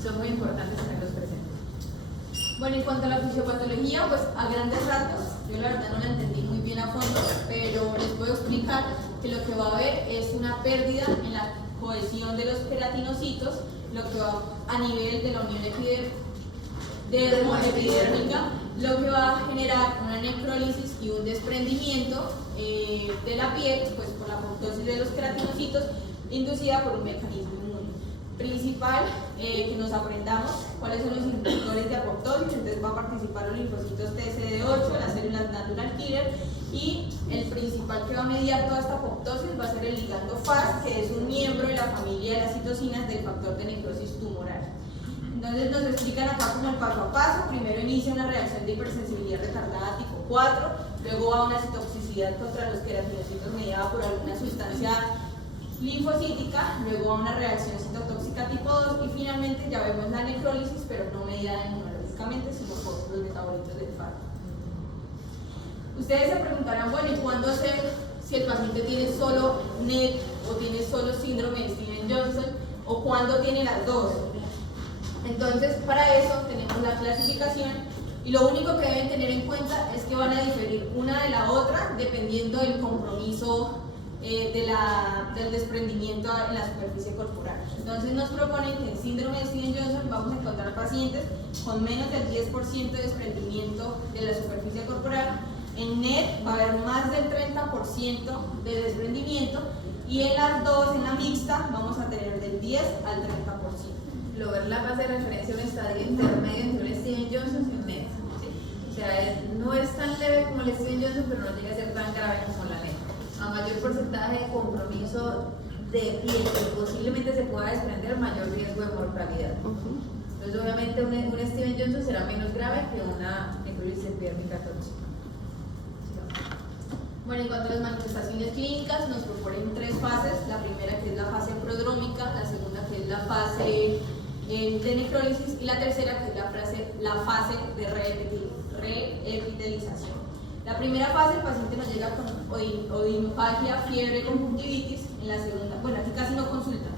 son muy importantes tenerlos presentes. Bueno, en cuanto a la fisiopatología, pues a grandes rasgos, yo la verdad no la entendí muy bien a fondo, pero les puedo explicar que lo que va a haber es una pérdida en la cohesión de los queratinocitos, lo que va a nivel de la unión epidérmica, lo que va a generar una necrólisis y un desprendimiento de la piel, pues por la apoptosis de los queratinocitos, inducida por un mecanismo inmune. Principal, que nos aprendamos cuáles son los inductores de apoptosis. Entonces va a participar los linfocitos TCD8, las células natural killer, y el principal que va a mediar toda esta apoptosis va a ser el ligando FAS, que es un miembro de la familia de las citocinas del factor de necrosis tumoral. Entonces nos explican acá como el paso a paso. Primero inicia una reacción de hipersensibilidad retardada tipo 4, luego va una citotoxicidad contra los queratinocitos mediada por alguna sustancia linfocítica, luego va una reacción citotóxica tipo 2 y finalmente ya vemos la necrólisis, pero no mediada inmunológicamente, sino por los metabolitos del fármaco. Ustedes se preguntarán, bueno, ¿y cuándo hacer si el paciente tiene solo NET o tiene solo síndrome de Steven-Johnson o cuándo tiene las dos? Entonces, para eso tenemos la clasificación y lo único que deben tener en cuenta es que van a diferir una de la otra dependiendo del compromiso del desprendimiento en la superficie corporal. Entonces nos proponen que en síndrome de Steven-Johnson vamos a encontrar pacientes con menos del 10% de desprendimiento de la superficie corporal. En NET va a haber más del 30% de desprendimiento y en las dos, en la mixta, vamos a tener del 10 al 30%. Loverlap hace referencia a un estadio intermedio entre un Steven Johnson y un NET. ¿Sí? O sea, no es tan leve como el Steven Johnson, pero no llega a ser tan grave como la NET. A mayor porcentaje de compromiso de piel que posiblemente se pueda desprender, mayor riesgo de mortalidad. Entonces, obviamente, un Steven Johnson será menos grave que una necrosis epidérmica tóxica. Bueno, en cuanto a las manifestaciones clínicas, nos proponen tres fases. La primera, que es la fase prodrómica, la segunda, que es la fase de necrólisis, y la tercera, que es la fase de reepitelización. La primera fase, el paciente nos llega con odinofagia, fiebre, conjuntivitis. En la segunda, bueno, aquí casi no consultan.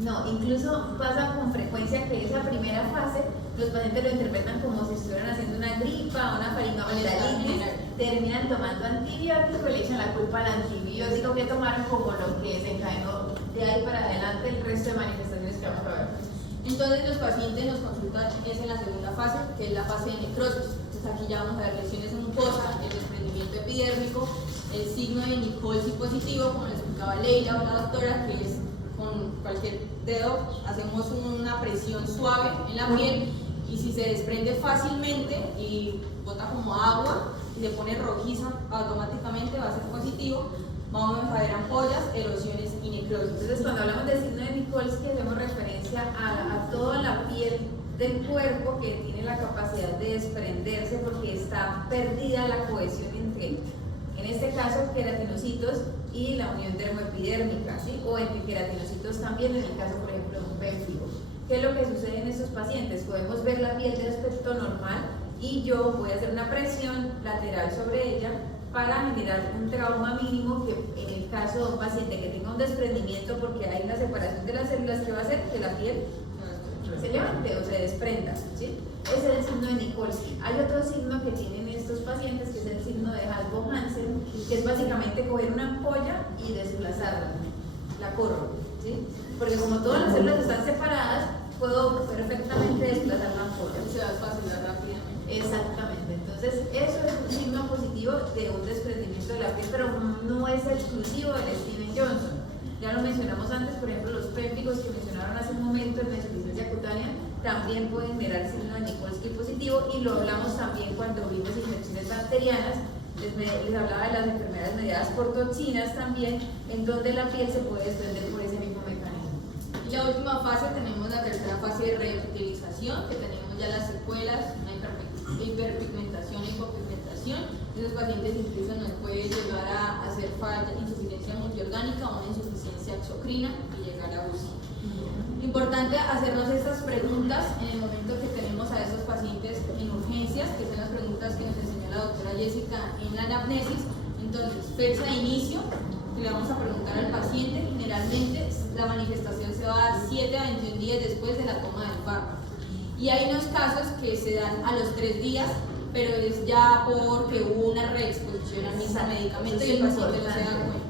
No, incluso pasa con frecuencia que esa primera fase los pacientes lo interpretan como si estuvieran haciendo una gripa, una faringoamigdalitis, terminan tomando antibióticos y le echan la culpa al antibiótico que tomaron como lo que desencadenó de ahí para adelante el resto de manifestaciones que vamos a ver. Entonces los pacientes nos consultan es en la segunda fase, que es la fase de necrosis. Entonces aquí ya vamos a ver lesiones en mucosa, el desprendimiento epidérmico, el signo de Nichols positivo, como le explicaba Leila o la doctora, que es con cualquier dedo hacemos una presión suave en la piel y si se desprende fácilmente y bota como agua y se pone rojiza, automáticamente va a ser positivo. Vamos a ver ampollas, erosiones y necrosis. Entonces, cuando hablamos del signo de Nichols, que hacemos referencia a toda la piel del cuerpo que tiene la capacidad de desprenderse porque está perdida la cohesión entre, en este caso, queratinocitos y la unión dermoepidérmica, ¿sí? O entre queratinocitos también, en el caso, por ejemplo, de un pénfigo. ¿Qué es lo que sucede en estos pacientes? Podemos ver la piel de aspecto normal y yo voy a hacer una presión lateral sobre ella para generar un trauma mínimo que en el caso de un paciente que tenga un desprendimiento porque hay una separación de las células, que va a hacer que la piel se levante o se desprenda, ¿sí? Ese es el signo de Nichols. Hay otro signo que tienen estos pacientes que es el signo de Halbo-Hansen, que es básicamente coger una ampolla y desplazarla, la corro, ¿sí? Porque como todas las células están separadas, puedo perfectamente desplazar la ampolla. Se va a espaciar rápidamente. Exactamente, entonces eso es un signo positivo de un desprendimiento de la piel, pero no es exclusivo del Steven Johnson. Ya lo mencionamos antes, por ejemplo, los pénfigos que mencionaron hace un momento en la insuficiencia cutánea también pueden generar signo de Nichols positivo y lo hablamos también cuando vimos infecciones bacterianas les hablaba de las enfermedades mediadas por toxinas también, en donde la piel se puede desprender por ese mismo mecanismo. Y la última fase tenemos la tercera fase de reutilización, que tenemos ya las secuelas, una hiperpigmentación e hipopigmentación. Esos pacientes incluso nos puede llegar a hacer falta, insuficiencia multiorgánica o una insuficiencia exocrina y llegar a UCI. Importante hacernos estas preguntas en el momento que tenemos a estos pacientes en urgencias, que son las preguntas que nos enseñó la doctora Jessica en la anamnesis. Entonces, fecha de inicio, que le vamos a preguntar al paciente. Generalmente la manifestación se va a dar 7 a 21 días después de la toma del fármaco. Y hay unos casos que se dan a los 3 días, pero es ya porque hubo una reexposición al mismo medicamento y el paciente no se da cuenta.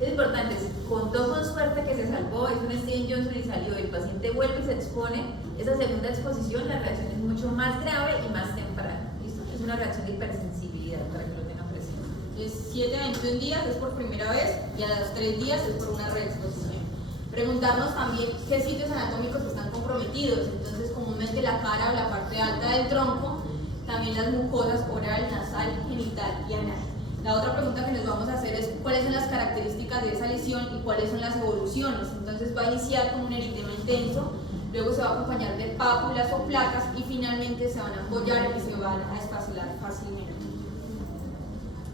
Es importante, contó con suerte que se salvó, es un Steven Johnson y salió, el paciente vuelve y se expone, esa segunda exposición, la reacción es mucho más grave y más temprana. ¿Listo? Es una reacción de hipersensibilidad, para que lo tengan presente. Es 7 a 21 días, es por primera vez, y a los 3 días es por una reexposición. Preguntarnos también qué sitios anatómicos están comprometidos. Entonces, comúnmente la cara o la parte alta del tronco, también las mucosas oral, nasal, genital y anal. La otra pregunta que nos vamos a hacer es cuáles son las características de esa lesión y cuáles son las evoluciones. Entonces va a iniciar con un eritema intenso, luego se va a acompañar de pápulas o placas y finalmente se van a apoyar y se van a espacilar fácilmente.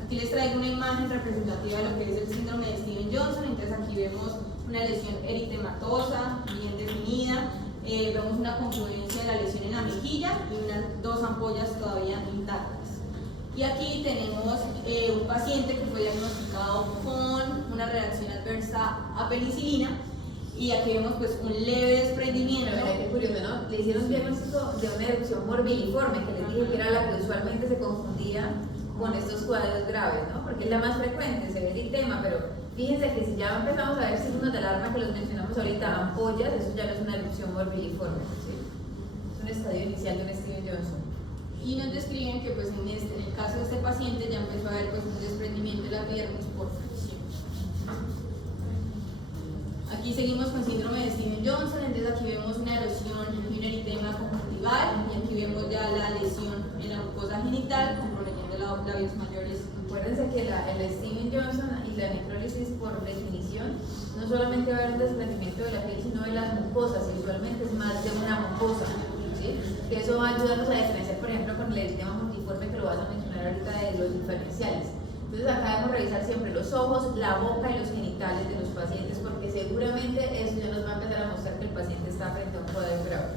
Aquí les traigo una imagen representativa de lo que es el síndrome de Steven Johnson. Entonces aquí vemos una lesión eritematosa, bien definida, vemos una confluencia de la lesión en la mejilla y unas 2 ampollas todavía intactas. Y aquí tenemos un paciente que fue diagnosticado con una reacción adversa a penicilina y aquí vemos pues un leve desprendimiento. Pero mira qué curioso, ¿no? Le hicieron un diagnóstico de una erupción morbiliforme, que les dije que era la que usualmente se confundía con estos cuadros graves, ¿no? Porque es la más frecuente, se ve el eritema, pero fíjense que si ya empezamos a ver signos de alarma que los mencionamos ahorita, ampollas, eso ya no es una erupción morbiliforme, ¿sí? Es un estadio inicial de un Steven Johnson. Y nos describen que pues en el caso de este paciente ya empezó a haber pues un desprendimiento de la epidermis por fricción. Aquí seguimos con síndrome de Steven Johnson, entonces aquí vemos una erosión y un eritema conjuntival y aquí vemos ya la lesión en la mucosa genital comprometiendo los labios mayores. Acuérdense que el Steven Johnson y la necrólisis por definición no solamente va a haber un desprendimiento de la piel sino de las mucosas y usualmente es más de una mucosa. ¿Sí? Que eso va a ayudarnos a diferenciar, por ejemplo, con el eritema multiforme que lo vas a mencionar ahorita de los diferenciales. Entonces acá debemos revisar siempre los ojos, la boca y los genitales de los pacientes porque seguramente eso ya nos va a empezar a mostrar que el paciente está frente a un cuadro grave.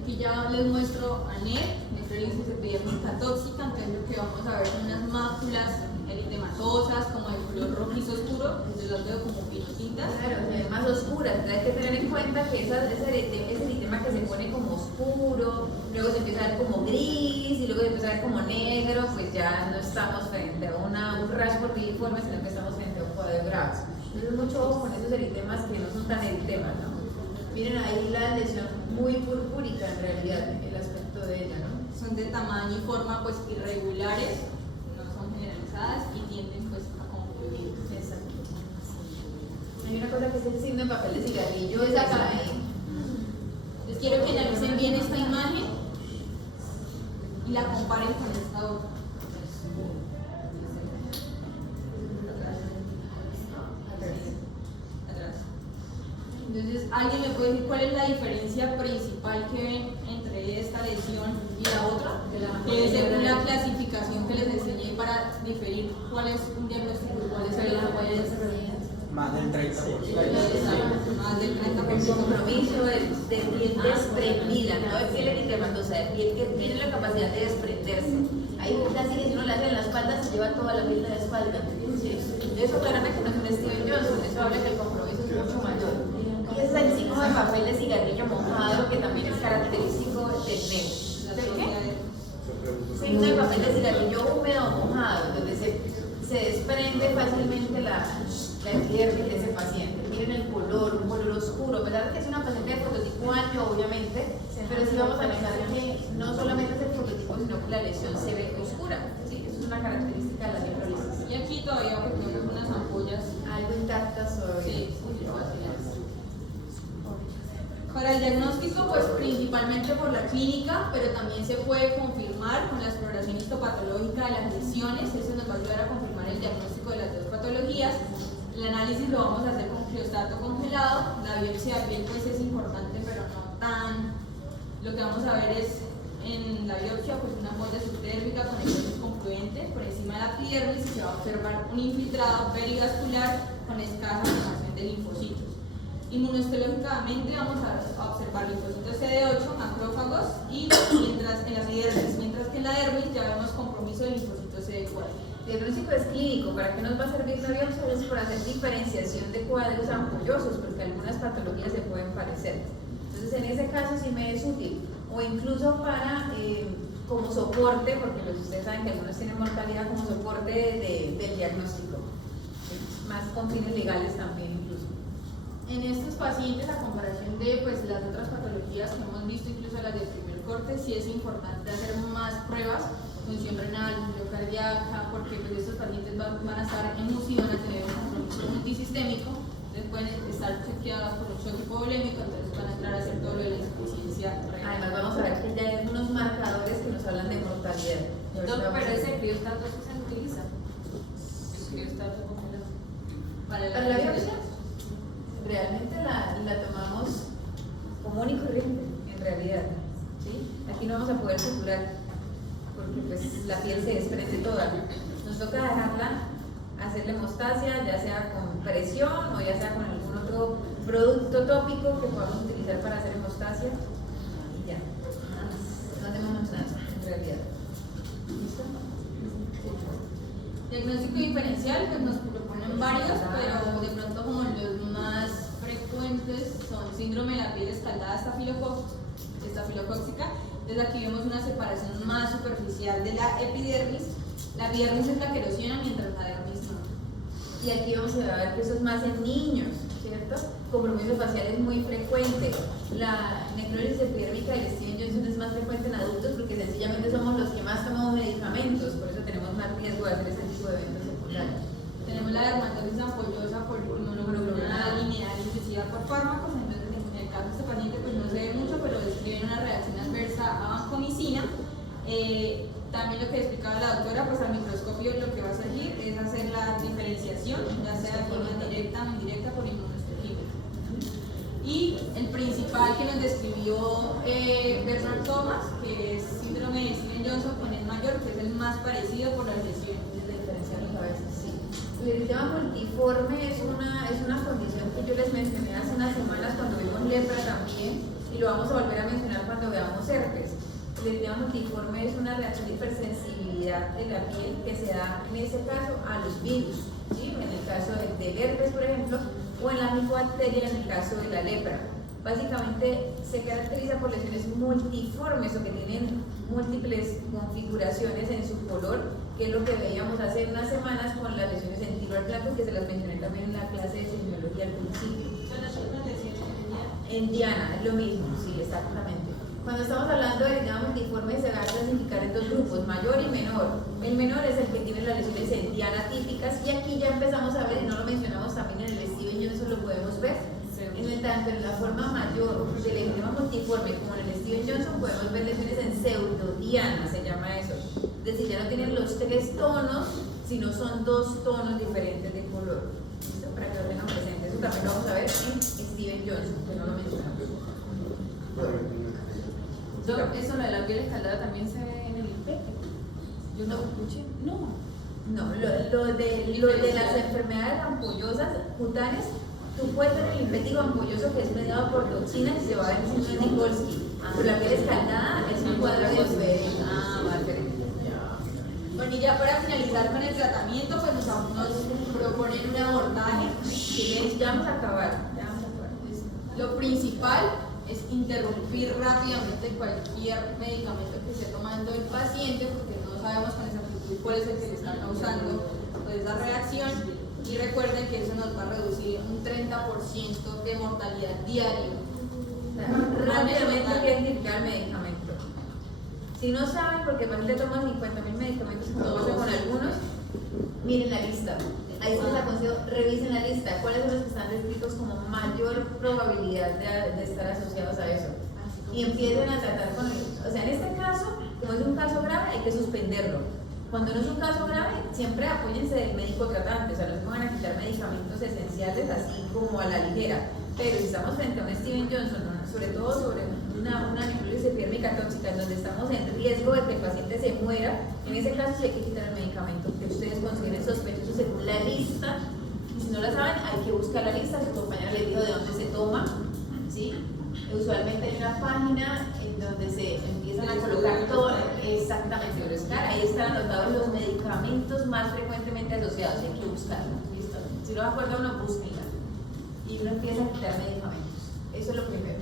Aquí ya les muestro ANET, necrólisis epidérmica tóxica, entonces lo que vamos a ver son unas máculas eritematosas como el color rojizo oscuro, entonces las veo como pinotitas. Claro, se ven más oscuras, entonces hay que tener en cuenta que ese eritema que se pone como oscuro, luego se empieza a ver como gris y luego se empieza a ver como negro, pues ya no estamos frente a un rash morbiliforme, sino que estamos frente a un cuadro grave. Entonces mucho ojo con esos eritemas que no son tan eritemas, ¿no? Miren ahí la lesión muy purpúrica en realidad, el aspecto de ella, ¿no? Son de tamaño y forma pues irregulares, no son generalizadas y tienden pues a concluir. Exacto. Hay una cosa que es el signo de papel de cigarrillo, Entonces acá, ahí. les quiero que analicen bien esta imagen y la comparen con esta otra. Atrás. Entonces, ¿alguien me puede decir cuál es la diferencia principal que ven entre esta lesión y la otra? Que es según la clasificación que les enseñé para diferir cuál es un diagnóstico y cuál es el apoyo. Más del 30%. Más del 30%. Compromiso de piel desprendida, no de piel eritematosa, de piel que tiene la capacidad de desprenderse. Hay casi que si uno la hace en la espalda se lleva toda la piel de la espalda. ¿Sí? Eso claramente no es un Steven Johnson, eso habla que el compromiso es mucho mayor. Y ese es el signo de papel de cigarrillo mojado que también es característico del negro. ¿De qué? Signo de papel de cigarrillo húmedo o mojado, donde se desprende fácilmente la epidermis de ese paciente. Miren el color, un color oscuro, a pesar de que es una paciente de fototipo alto, obviamente, pero sí vamos a notar que no solamente es el fototipo, sino que la lesión se ve oscura. ¿Sí? Eso es una característica de la necrólisis. Y aquí todavía pues, tenemos unas ampollas. Algo intactas todavía. Sí, muy fáciles. Para el diagnóstico, pues principalmente por la clínica, pero también se puede confirmar con la exploración histopatológica de las lesiones. Eso nos va a ayudar a confirmar el diagnóstico de las dos patologías. El análisis lo vamos a hacer con criostato congelado. La biopsia de piel pues es importante, pero no tan. Lo que vamos a ver es en la biopsia pues una ampolla subdérmica con necrosis confluente por encima de la epidermis y se va a observar un infiltrado perivascular con escasa formación de linfocitos. Inmunohistológicamente vamos a observar linfocitos CD8, macrófagos y mientras en la epidermis, mientras que en la dermis ya vemos compromiso de linfocitos CD4. El diagnóstico es clínico. ¿Para qué nos va a servir la biopsia? Es para hacer diferenciación de cuadros ampullosos, porque algunas patologías se pueden parecer. Entonces, en ese caso sí me es útil. O incluso para, como soporte, porque pues ustedes saben que algunos tienen mortalidad como soporte del diagnóstico. Más con fines legales también incluso. En estos pacientes, a comparación de pues, las otras patologías que hemos visto, incluso las del primer corte, sí es importante hacer más pruebas, función renal, función cardíaca, porque pues, estos pacientes van a estar en UCI, van a tener un compromiso multisistémico, entonces pueden estar chequeadas por un shock hipovolémico, entonces van a entrar a hacer todo lo de la insuficiencia renal. Además vamos a ver que ya hay algunos marcadores que nos hablan de mortalidad. Pero ese criostato sí se utiliza. El criostato congelado. ¿Para la biopsia? Realmente la tomamos común y corriente, en realidad. ¿Sí? Aquí no vamos a poder suturar porque pues, la piel se desprende toda. Nos toca dejarla, hacerle hemostasia, ya sea con presión o ya sea con algún otro producto tópico que podamos utilizar para hacer hemostasia. Y ya. No hacemos nada, en realidad. ¿Listo? Diagnóstico diferencial, pues nos proponen varios, pero de pronto como los más frecuentes son síndrome de la piel escaldada estafilocóxica. Entonces aquí vemos una separación más superficial de la epidermis. La epidermis es la que erosiona mientras la dermis no. Y aquí vamos a ver que eso es más en niños, ¿cierto? Compromiso facial es muy frecuente. La necrosis epidérmica del Steven Johnson es más frecuente en adultos porque sencillamente somos los que más tomamos medicamentos, por eso tenemos más riesgo de hacer este tipo de eventos secundarios. Tenemos la dermatosis ampollosa por inmunoglobulina lineal inducida por fármacos, entonces en el caso de este paciente pues no se ve mucho, pero describen una reacción adversa a vancomicina. También lo que explicaba la doctora, pues al microscopio lo que va a seguir es hacer la diferenciación, ya sea de forma directa o indirecta por inmunohistoquímica. Y el principal que nos describió Bernard Thomas, que es síndrome de Steven Johnson con el mayor, que es el más parecido por las lesiones. Diferenciarlos a veces, sí. El eritema multiforme es una condición que yo les mencioné hace unas semanas cuando vimos lepra también, y lo vamos a volver a mencionar cuando veamos herpes. El eritema multiforme es una reacción de hipersensibilidad de la piel que se da en este caso a los virus, ¿sí? En el caso del herpes, por ejemplo, o en la micobacteria en el caso de la lepra. Básicamente se caracteriza por lesiones multiformes o que tienen múltiples configuraciones en su color, que es lo que veíamos hace unas semanas con las lesiones en tiro al blanco, que se las mencioné también en la clase de semiología al principio. ¿Son las otras lesiones En Diana, es lo mismo, sí, exactamente. Cuando estamos hablando de eritema multiforme se va a clasificar en dos grupos, mayor y menor. El menor es el que tiene las lesiones en Diana típicas y aquí ya empezamos a ver, y no lo mencionamos también en el Steven Johnson, lo podemos ver. Tanto en la forma mayor del eritema multiforme como en el Steven Johnson podemos ver lesiones en pseudodiana, se llama eso. Es decir, ya no tienen los tres tonos, sino son dos tonos diferentes de color. ¿Listo? Para que lo tengan presente. Eso también lo vamos a ver en Steven Johnson, que no lo mencionamos. Eso lo de la piel escaldada también se ve en el INPEC. Yo no escuché. No, lo de las enfermedades ampollosas cutáneas, tú puedes ver el linfético ampolloso que es mediado por toxinas y se va a ver el síndrome de Nikolsky. Pero la piel escaldada es un cuadro diferente. Vale. Bueno, y ya para finalizar con el tratamiento, pues nos proponen un abordaje. Ya vamos a acabar. Lo principal es interrumpir rápidamente cualquier medicamento que esté tomando el paciente, porque no sabemos con exactitud cuál es el que le está causando pues, esa reacción. Y recuerden que eso nos va a reducir un 30% de mortalidad diaria. Rápidamente hay que identificar el medicamento. Si no saben, porque el paciente toma 50.000 medicamentos, como pasa con algunos, miren la lista. Ahí se les aconsejo, revisen la lista. ¿Cuáles son los que están descritos como mayor probabilidad probabilidad de estar asociados a eso. Y empiecen a tratar con ellos. O sea, en este caso, como es un caso grave, hay que suspenderlo. Cuando no es un caso grave, siempre apóyense del médico tratante, o sea, no se pongan a quitar medicamentos esenciales así como a la ligera. Pero si estamos frente a un Steven Johnson, ¿no? Sobre todo sobre una necrosis epidérmica tóxica, en donde estamos en riesgo de que el paciente se muera, en ese caso sí hay que quitar el medicamento que ustedes consideren sospechoso según la lista. Y si no la saben, hay que buscar la lista, su compañero les dijo de dónde se toma, ¿sí? Usualmente hay una página en donde se empiezan a colocar todo, exactamente, ahí están anotados los medicamentos más frecuentemente asociados, hay que buscarlos, ¿listo? Si no me acuerdo, uno búsquenla y uno empieza a quitar medicamentos, eso es lo primero.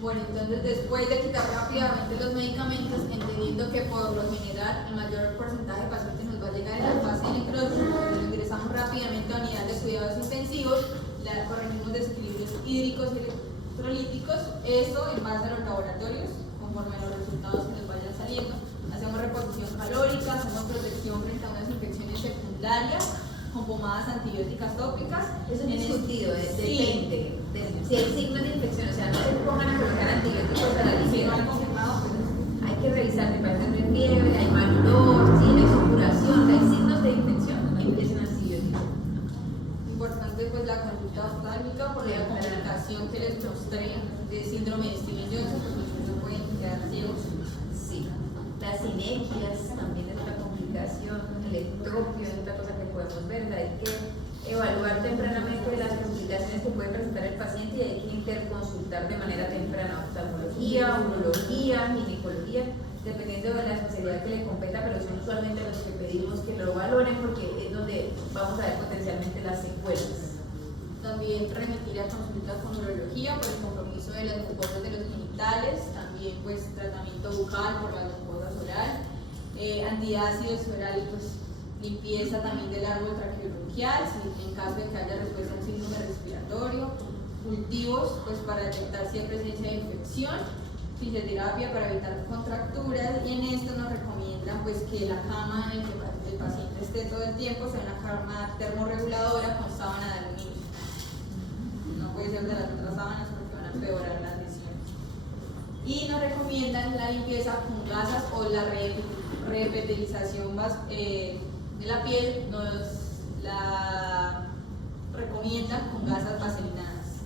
Bueno, entonces después de quitar rápidamente los medicamentos, entendiendo que por lo general el mayor porcentaje de pacientes nos va a llegar en la fase de necrosis, lo ingresamos rápidamente a unidad de cuidados intensivos, corregimos desequilibrios hídricos y electrolíticos, eso en base a los laboratorios, conforme a los resultados que nos vayan saliendo, hacemos reposición calórica, hacemos protección frente a unas infecciones secundarias, con pomadas antibióticas tópicas. Eso es discutido, sí. depende. Si hay signos de infección, o sea, no se pongan a colocar antibióticos a la ligera. Hay que revisar, me parece que hay fiebre, hay mal olor, si hay supuración, hay signos de infección, empiecen antibióticos. Importante pues la conducta oftálmica por la comunicación que les mostré de síndrome de Steven Johnson, porque no pueden quedar ciegos. Sí, las sinergias también es otra complicación, el ectropio es otra cosa que podemos ver, hay que evaluar tempranamente las complicaciones que puede presentar el paciente y hay que interconsultar de manera temprana oftalmología, urología, ginecología, dependiendo de la especialidad que le competa, pero son usualmente los que pedimos que lo valoren porque es donde vamos a ver potencialmente las secuelas. También remitir a consultas con urología por el compromiso de las mucosas de los genitales, también pues tratamiento bucal por las mucosas oral, antiácidos orales, pues limpieza también del árbol traqueobronquial, si en caso de que haya respuesta a un síndrome respiratorio, cultivos pues para detectar si hay presencia de infección, fisioterapia para evitar contracturas, y en esto nos recomiendan pues que la cama en que el paciente esté todo el tiempo sea una cama termorreguladora con sábana de aluminio. No puede ser de las otras sábanas porque van a empeorar las lesiones. Y nos recomiendan la limpieza con gasas o la reepitelización de la piel, nos la recomiendan con gasas vaselinadas.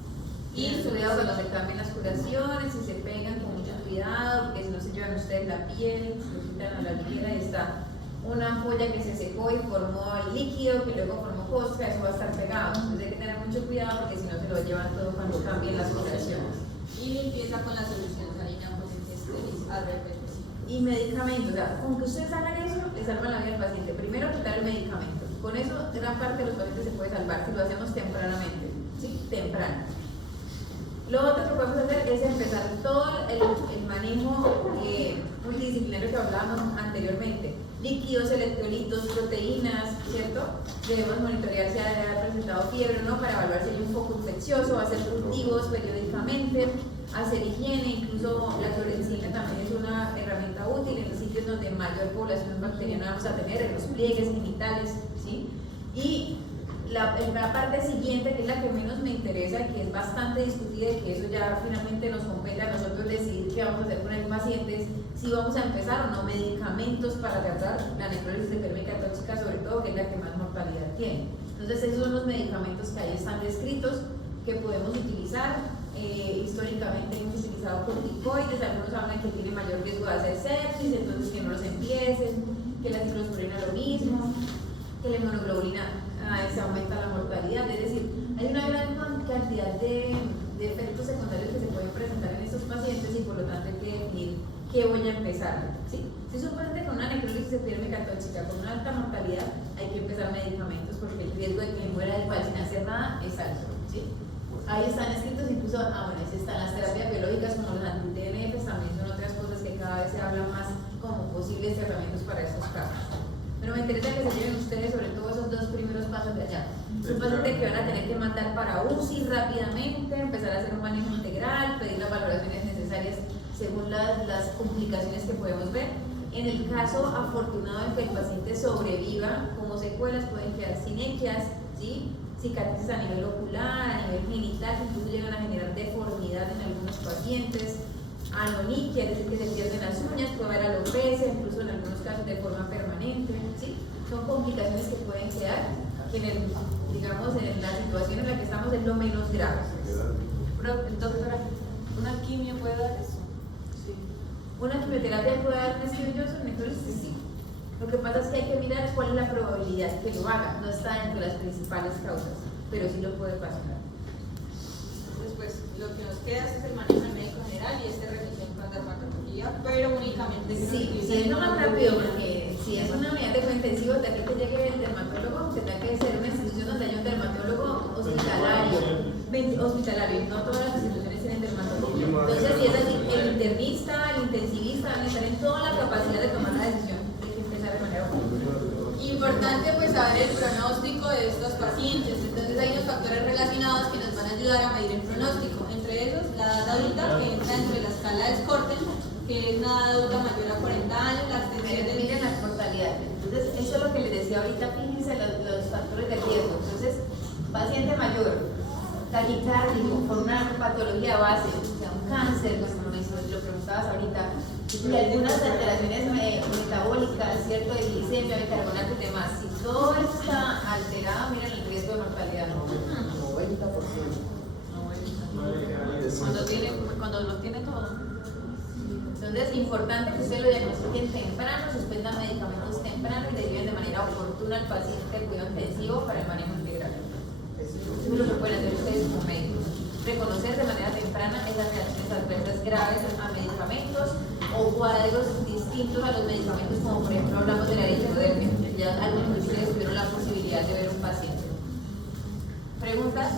Y cuidado cuando se cambien las curaciones, si se pegan con mucho cuidado, porque si no se llevan ustedes la piel, se lo quitan a la ligera y está una ampolla que se secó y formó el líquido, que luego formó costra, eso va a estar pegado. Entonces hay que tener mucho cuidado porque si no se lo llevan todo cuando cambien las curaciones. Y limpieza con la solución salina potente estéril a repetición. Y medicamentos, o sea, con que ustedes hagan eso, le salvan la vida al paciente. Primero, quitar el medicamento. Con eso, gran parte de los pacientes se puede salvar si lo hacemos tempranamente, ¿sí? Temprano. Lo otro que podemos hacer es empezar todo el manejo multidisciplinario que hablábamos anteriormente. Líquidos, electrolitos, proteínas, ¿cierto? Debemos monitorear si ha presentado fiebre o no para evaluar si hay un foco infeccioso, hacer cultivos periódicamente, hacer higiene, incluso la clorexina también es una herramienta útil en los sitios donde mayor población bacteriana vamos a tener, en los pliegues genitales, ¿sí? Y la parte siguiente, que es la que menos me interesa, que es bastante discutida y que eso ya finalmente nos compete a nosotros decidir qué vamos a hacer con el paciente, es si vamos a empezar o no medicamentos para tratar la necrosis epidérmica tóxica, sobre todo, que es la que más mortalidad tiene. Entonces esos son los medicamentos que ahí están descritos, que podemos utilizar. Históricamente hemos utilizado corticoides, algunos hablan que tiene mayor riesgo de hacer sepsis, entonces que no los empiecen, que la ciclosporina lo mismo, que la inmunoglobulina se aumenta la mortalidad, es decir, hay una gran cantidad de efectos secundarios que se pueden presentar en estos pacientes y por lo tanto hay que definir qué voy a empezar. ¿Sí? Si es un paciente con una necrosis epidérmica tóxica, con una alta mortalidad, hay que empezar medicamentos porque el riesgo de que muera igual sin hacer nada es alto. ¿Sí? Ahí están escritos incluso, ahí están las terapias biológicas como los anti-TNFs, también son otras cosas que cada vez se hablan más como posibles tratamientos para estos casos. Pero me interesa que se lleven ustedes sobre todo esos dos primeros pasos de allá. Es un paciente que van a tener que mandar para UCI rápidamente, empezar a hacer un manejo integral, pedir las valoraciones necesarias según las complicaciones que podemos ver. En el caso afortunado en que el paciente sobreviva, como secuelas pueden quedar sinergias, ¿sí? cicatrices a nivel ocular, a nivel genital, que incluso llegan a generar deformidad en algunos pacientes, anoniquia, es decir, que se pierden las uñas, puede haber alopecia, incluso en algunos casos de forma permanente, ¿sí? Son complicaciones que pueden quedar, que digamos, en la situación en la que estamos es lo menos grave. Doctora, ¿una quimio puede dar eso? Sí. ¿Una quimioterapia puede dar un Stevens Johnson necrosis? Sí. Lo que pasa es que hay que mirar cuál es la probabilidad que lo haga. No está dentro de las principales causas, pero sí lo puede pasar. Entonces, pues, lo que nos queda es el manejo del médico general y revisión con dermatología, pero únicamente Sí, es lo más rápido, porque si es una unidad de cuidado intensivo, de aquí te llegue el dermatólogo, que tenga que ser una institución donde haya un dermatólogo hospitalario, no todas las instituciones tienen dermatólogo. Entonces, si es así, el internista, el intensivista van a estar en toda la capacidad de tomar la decisión de que empezar de manera oportuna. Importante pues saber el pronóstico de estos pacientes. Entonces hay unos factores relacionados que nos van a ayudar a medir el pronóstico. Entre esos, la edad adulta, que entra dentro de la escala de Scorten, que es una edad adulta mayor a 40 años, la extensión del... Miren las mortalidades. Entonces, eso es lo que les decía ahorita, fíjense los factores de riesgo. Entonces, paciente mayor, taquicárdico, con una patología base, o sea, un cáncer, como lo preguntabas ahorita, y algunas alteraciones metabólicas, ¿cierto? De glicemia, bicarbonato y demás. Si todo esto está alterado, miren el riesgo de mortalidad. 90%. Cuando lo tiene todo. Entonces, es importante que ustedes lo diagnostiquen temprano, suspendan medicamentos temprano y deriven de manera oportuna al paciente de cuidado intensivo para el manejo integral. Eso es lo que pueden hacer ustedes como médicos. Reconocer de manera temprana esas reacciones adversas graves a medicamentos o cuadros distintos a los medicamentos, como por ejemplo hablamos de la electrodermia. Ya algunos de ustedes tuvieron la posibilidad de ver un paciente. ¿Preguntas?